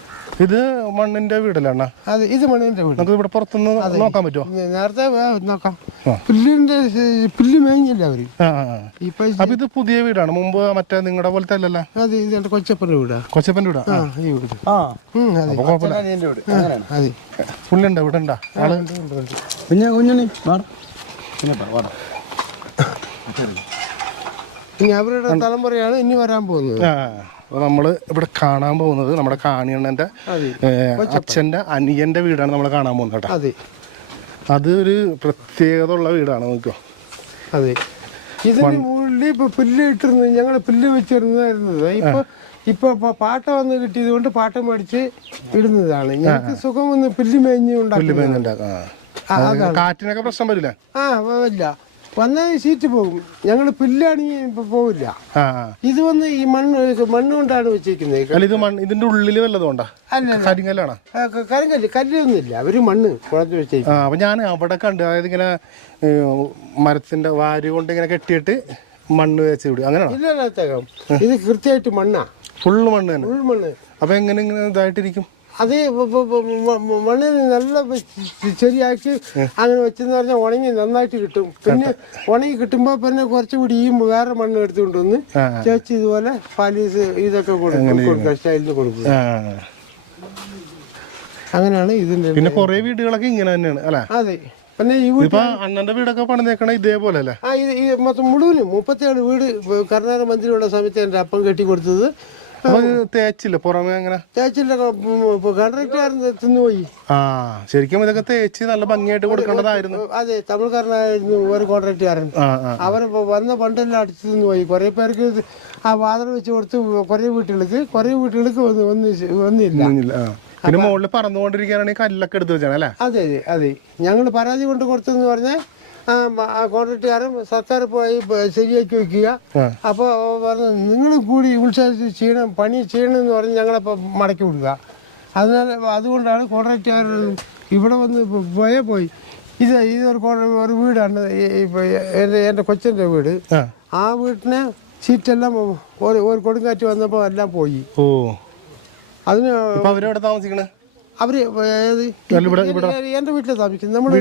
ഇത് മണ്ണിന്റെ വീടല്ല? അതെ, ഇത് മണ്ണിന്റെ വീട്. നമുക്ക് ഇവിടെ പുറത്തുനിന്ന് നോക്കാൻ പറ്റുമോ? നേരത്തെ നോക്കാം, പുല്ല് മേഞ്ഞില്ല അവര്. അപ്പൊ ഇത് പുതിയ വീടാണ്, മുമ്പ് മറ്റേ നിങ്ങളുടെ പോലത്തെ അല്ലല്ലോ? അതെ, ഇത് കൊച്ചപ്പന്റെ വീടാ. കൊച്ചപ്പന്റെ വീടാ ഈ വീട്. അതെ, പുള്ളിണ്ടോ ഇവിടെ? ഉണ്ടാ ആള്? പിന്നെ കുഞ്ഞണി ഇനി അവരുടെ തലമുറയാണ് ഇനി വരാൻ പോകുന്നത്. നമ്മള് ഇവിടെ കാണാൻ പോകുന്നത് നമ്മുടെ കാണിയണ്ണന്റെ അച്ഛന്റെ അനിയന്റെ വീടാണ് നമ്മൾ കാണാൻ പോകുന്നത് കേട്ടോ. അതെ, അത് ഒരു പ്രത്യേകത ഉള്ള വീടാണ്, നോക്കോ. അതെ, ഇതിന് മുകളിൽ ഇപ്പൊ പുല്ല് ഇട്ടിരുന്നത്, ഞങ്ങള് പുല്ല് വെച്ചിരുന്നത്. ഇപ്പൊ പാട്ട വന്ന് കിട്ടിയത് കൊണ്ട് പാട്ട മേടിച്ച് ഇടുന്നതാണ്. ഞങ്ങൾക്ക് സുഖം വന്ന് പുല്ല് മേഞ്ഞ് ഉണ്ടാക്കാം. കാറ്റിനൊക്കെ പ്രശ്നം വരില്ല? വരില്ല, വന്നാൽ സീറ്റ് പോകും. ഞങ്ങൾ പുല്ലാണെങ്കിൽ ഇപ്പൊ പോവില്ല. ഇത് വന്ന് ഈ മണ്ണ് കൊണ്ടാണ് വെച്ചിരിക്കുന്നത്. ഇതിന്റെ ഉള്ളില് വല്ലതുകൊണ്ടാ? കരിങ്കല്ലാണ്? കല്ലൊന്നുമില്ല, അവര് മണ്ണ് കുഴച്ച് വെച്ചിരിക്കും. അപ്പൊ ഞാൻ അവിടെ കണ്ടു, അതായത് ഇങ്ങനെ മരത്തിന്റെ വാരി കൊണ്ട് ഇങ്ങനെ കെട്ടിയിട്ട് മണ്ണ് വെച്ച് വിടും, അങ്ങനെ? ഇല്ല, ഇത് കൃത്യമായിട്ട് മണ്ണാ, ഫുള്ള് മണ്ണ് തന്നെ. ഫുൾ മണ്ണ്. അപ്പൊ എങ്ങനെ ഇങ്ങനെ ഇതായിട്ടിരിക്കും? അത് മണ്ണിന് നല്ല ശരിയാക്കി അങ്ങനെ വെച്ചെന്ന് പറഞ്ഞാൽ ഉണങ്ങി നന്നായിട്ട് കിട്ടും. പിന്നെ ഉണങ്ങി കിട്ടുമ്പോ പിന്നെ കുറച്ചുകൂടി ഈ വേറെ മണ്ണ് എടുത്തുകൊണ്ട് വന്ന് ചേച്ചി ഇതുപോലെ പാലീസ് ഇതൊക്കെ കൊടുക്കും, സ്റ്റൈലിന് കൊടുക്കും. അങ്ങനെയാണ് ഇതിന്റെ. പിന്നെ കുറെ വീടുകളൊക്കെ ഇങ്ങനെ തന്നെയാണ് അല്ലെ? അതെ, പിന്നെ ഇപ്പൊ അണ്ണന്റെ വീടൊക്കെ പണിതേക്കണ ഇതേപോലെ അല്ലേ? ഇത് മൊത്തം മുഴുവനും 37 വീട് കർണാടക മന്ത്രിയുള്ള സമയത്ത് എന്റെ അപ്പം കെട്ടി കൊടുത്തത്. തേച്ചില്ല പുറമെ? അങ്ങനെ തേച്ചില്ല, കോൺട്രാക്ടുകാരൻ തിന്നുപോയി. ശരിക്കും ഇതൊക്കെ തേച്ച് നല്ല ഭംഗിയായിട്ട് കൊടുക്കേണ്ടതായിരുന്നു. അതെ, തമിഴ്ക്കാരനായിരുന്നു ഒരു കോൺട്രാക്ടുകാരൻ. അവർ വന്ന പണ്ടെല്ലാം അടിച്ചു തിന്നുപോയി. കുറെ പേർക്ക് ആ വാതിൽ വെച്ച് കൊടുത്ത് കുറെ വീട്ടുകൾക്ക് വന്നില്ല. പിന്നെ മുകളിൽ പറന്നുകൊണ്ടിരിക്കാനാണെങ്കിൽ കല്ലൊക്കെ എടുത്ത് വെച്ചാണ് അല്ലേ? അതെ അതെ അതെ, ഞങ്ങൾ പരാതി കൊണ്ട് കൊടുത്തെന്ന് പറഞ്ഞാൽ കോൺട്രാക്റ്റുകാരൻ സർക്കാർ പോയി ശരിയാക്കി വെക്കുക. അപ്പോൾ പറഞ്ഞു നിങ്ങൾ കൂടി ഉത്സാഹിച്ച് ചെയ്യണം, പണി ചെയ്യണമെന്ന് പറഞ്ഞ് ഞങ്ങളപ്പോൾ മടക്കി വിടുക. അതുകൊണ്ടാണ് കോൺട്രാക്റ്റുകാർ ഇവിടെ വന്ന് പോയി ഇതൊരു വീടാണ്, എൻ്റെ കൊച്ചൻ്റെ വീട്. ആ വീട്ടിനെ സീറ്റെല്ലാം ഒരു കൊടുങ്കാറ്റ് വന്നപ്പോൾ എല്ലാം പോയി. ഓ, അതിന് അവരെവിടെ താമസിക്കണേ? അവര് എൻ്റെ വീട്ടിൽ താമസിക്കുന്നത്. നമ്മൾ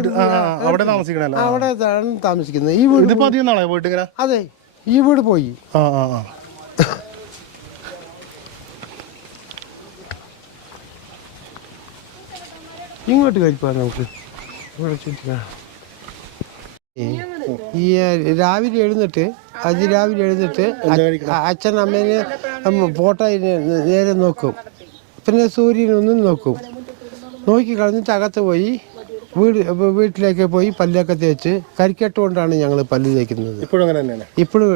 അവിടെ താമസിക്കണല്ലോ, അവിടെ താമസിക്കുന്നത്. ഈ വീട് പോയിട്ട് ഇങ്ങനെ? അതെ, ഈ വീട് പോയി. ഇങ്ങോട്ട് കഴിപ്പാ നമുക്ക്. ഈ രാവിലെ എഴുന്നിട്ട് അച്ഛൻ അമ്മേനെ ഫോട്ടോ നേരെ നോക്കും, പിന്നെ സൂര്യനൊന്നും നോക്കും. നോക്കി കളഞ്ഞിട്ട് അകത്ത് പോയി വീട്ടിലേക്ക് പോയി പല്ലൊക്കെ തേച്ച് കരിക്കെട്ട് കൊണ്ടാണ് ഞങ്ങൾ പല്ല് തേക്കുന്നത്. ഇപ്പോഴും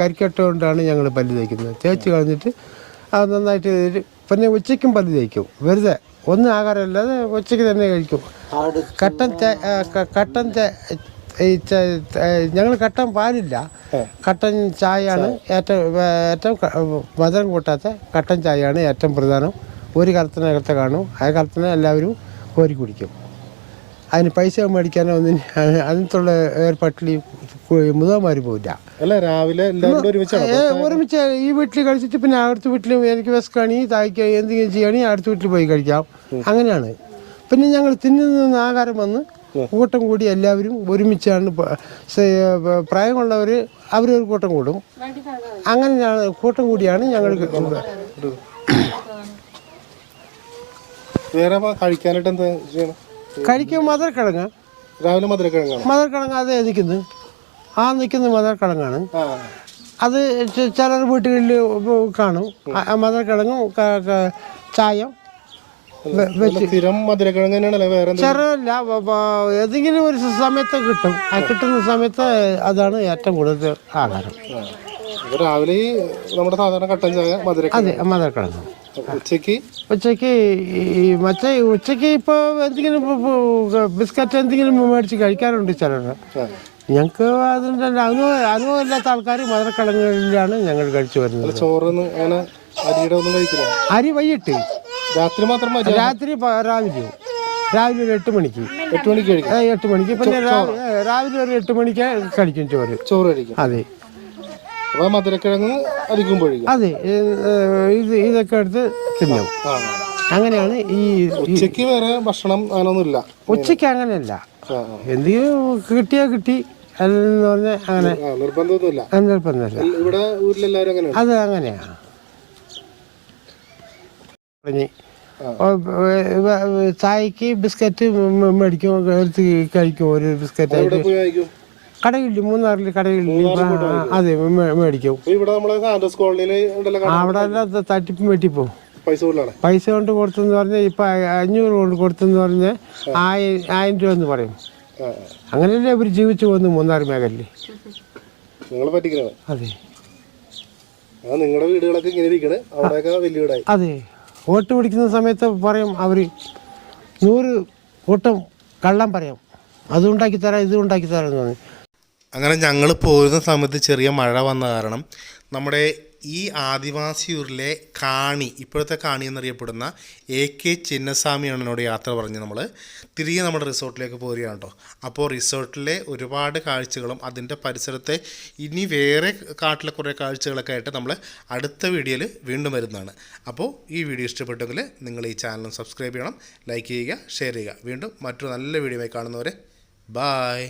കരിക്കെട്ട് കൊണ്ടാണ് ഞങ്ങൾ പല്ല് തേക്കുന്നത്. തേച്ച് കളഞ്ഞിട്ട് അത് നന്നായിട്ട് പിന്നെ ഉച്ചയ്ക്കും പല്ല് തേക്കും. വെറുതെ ഒന്നും ആകാരമില്ലാതെ ഉച്ചയ്ക്ക് തന്നെ കഴിക്കും. ഞങ്ങൾ കട്ടൻ പാലില്ല, കട്ടൻ ചായയാണ് ഏറ്റവും മധുരം കൂട്ടാത്ത കട്ടൻ ചായയാണ് ഏറ്റവും പ്രധാനം. ഒരു കലത്തിനകത്ത് കാണും, ആ കലത്തിനെ എല്ലാവരും കോരി കുടിക്കും. അതിന് പൈസ മേടിക്കാനോ ഒന്നും അതിനുള്ള ഏർപ്പാട്ടിൽ മുതമാര് പോവില്ല. ഒരുമിച്ച് ഈ വീട്ടിൽ കഴിച്ചിട്ട് പിന്നെ അടുത്ത വീട്ടിൽ എനിക്ക് വിശക്കുകയാണെങ്കിൽ തായ്ക്കുക എന്തെങ്കിലും ചെയ്യുകയാണെങ്കിൽ അടുത്ത വീട്ടിൽ പോയി കഴിക്കാം. അങ്ങനെയാണ്. പിന്നെ ഞങ്ങൾ തിന്നുന്ന ആഹാരം വന്ന് കൂട്ടം കൂടി എല്ലാവരും ഒരുമിച്ചാണ്. പ്രായമുള്ളവർ അവരൊരു കൂട്ടം കൂടും. അങ്ങനെയാണ് കൂട്ടം കൂടിയാണ് ഞങ്ങൾ കഴിക്കും. മധുരക്കിഴങ്ങ്, രാവിലെ മധുരക്കിഴങ്ങ് അതേ നിൽക്കുന്നത് മധുരക്കിഴങ്ങാണ്. അത് ചിലർ വീട്ടുകളിൽ കാണും. മധുരക്കിഴങ്ങും ചായ ചെറുതല്ല, ഏതെങ്കിലും ഒരു സമയത്ത് കിട്ടും. ആ കിട്ടുന്ന സമയത്ത് അതാണ് ഏറ്റവും കൂടുതൽ ആഹാരം. രാവിലെ നമ്മുടെ സാധാരണ കട്ടൻ ചായ, അതെ, മധുരക്കിഴങ്ങ്. ഉച്ചക്ക് ഉച്ചക്ക് ഇപ്പോൾ എന്തെങ്കിലും ബിസ്ക്കറ്റ് എന്തെങ്കിലും മേടിച്ച് കഴിക്കാറുണ്ട് ചിലർ. ഞങ്ങൾക്ക് അതിൻ്റെ അനുഭവമില്ലാത്ത ആൾക്കാർ മധുരക്കിഴങ്ങിലാണ് ഞങ്ങൾ കഴിച്ചു വരുന്നത്. ചോറൊന്നും അങ്ങനെ അരിയുടെ ഒന്നും കഴിക്കില്ല. അരി വൈകിട്ട്, രാത്രി മാത്രം? രാത്രി രാവിലെ ഒരു 8 മണിക്ക്. 8 മണിക്ക് പിന്നെ രാവിലെ ഒരു 8 മണിക്ക് കഴിക്കും ചോറ് കഴിക്കും. അതെ, മധുരക്കിഴങ്ങ് അരിക്കുമ്പോഴേക്കും അതെ ഇതൊക്കെ എടുത്ത് തിന്നും. അങ്ങനെയാണ്. ഈ ഉച്ചക്ക് വേറെ ഭക്ഷണം അങ്ങനൊന്നുമില്ല. ഉച്ചക്ക് അങ്ങനെയല്ല, എന്തെങ്കിലും കിട്ടിയാ കിട്ടി എന്ന് പറഞ്ഞാൽ അങ്ങനെ നിർബന്ധമില്ല. അത് അങ്ങനെയാ. ചായക്ക് ബിസ്ക്കറ്റ് മേടിക്കും, എടുത്ത് കഴിക്കും. ഒരു ബിസ്ക്കറ്റ് കടയില്ല, മൂന്നാറിൽ കടയില്ല. അതെ, മേടിക്കും. അവിടെ എല്ലാം തട്ടിപ്പും വെട്ടിപ്പോ പൈസ കൊണ്ട് കൊടുത്തെന്ന് പറഞ്ഞാൽ ഇപ്പം 500 കൊണ്ട് കൊടുത്തെന്ന് പറഞ്ഞാൽ 1000 രൂപ എന്ന് പറയും. അങ്ങനെയല്ലേ അവർ ജീവിച്ചു പോകുന്നു മൂന്നാർ മേഖലയിൽ. അതെ, നിങ്ങളുടെ വീടുകളൊക്കെ ഇങ്ങനെ ഇരിക്കണേ, വലിയ വീടായി. അതെ, വോട്ട് പിടിക്കുന്ന സമയത്ത് പറയും അവർ 100 കൂട്ടം കള്ളം പറയാം, അതുണ്ടാക്കി തരാം ഇതുണ്ടാക്കി തരാം എന്ന് പറഞ്ഞു. അങ്ങനെ ഞങ്ങൾ പോരുന്ന സമയത്ത് ചെറിയ മഴ വന്ന കാരണം നമ്മുടെ ഈ ആദിവാസിയൂരിലെ കാണി, ഇപ്പോഴത്തെ കാണി എന്നറിയപ്പെടുന്ന AK ചിന്നസ്വാമിയാണ് എന്നോട് യാത്ര പറഞ്ഞ് നമ്മൾ തിരികെ നമ്മുടെ റിസോർട്ടിലേക്ക് പോരുകയാണ് കേട്ടോ. അപ്പോൾ റിസോർട്ടിലെ ഒരുപാട് കാഴ്ചകളും അതിൻ്റെ പരിസരത്തെ ഇനി വേറെ കാട്ടിലെ കുറേ കാഴ്ചകളൊക്കെ ആയിട്ട് നമ്മൾ അടുത്ത വീഡിയോയിൽ വീണ്ടും വരുന്നതാണ്. അപ്പോൾ ഈ വീഡിയോ ഇഷ്ടപ്പെട്ടെങ്കിൽ നിങ്ങൾ ഈ ചാനൽ സബ്സ്ക്രൈബ് ചെയ്യണം, ലൈക്ക് ചെയ്യുക, ഷെയർ ചെയ്യുക. വീണ്ടും മറ്റൊരു നല്ല വീഡിയോയുമായി കാണുന്നവരെ ബായ്.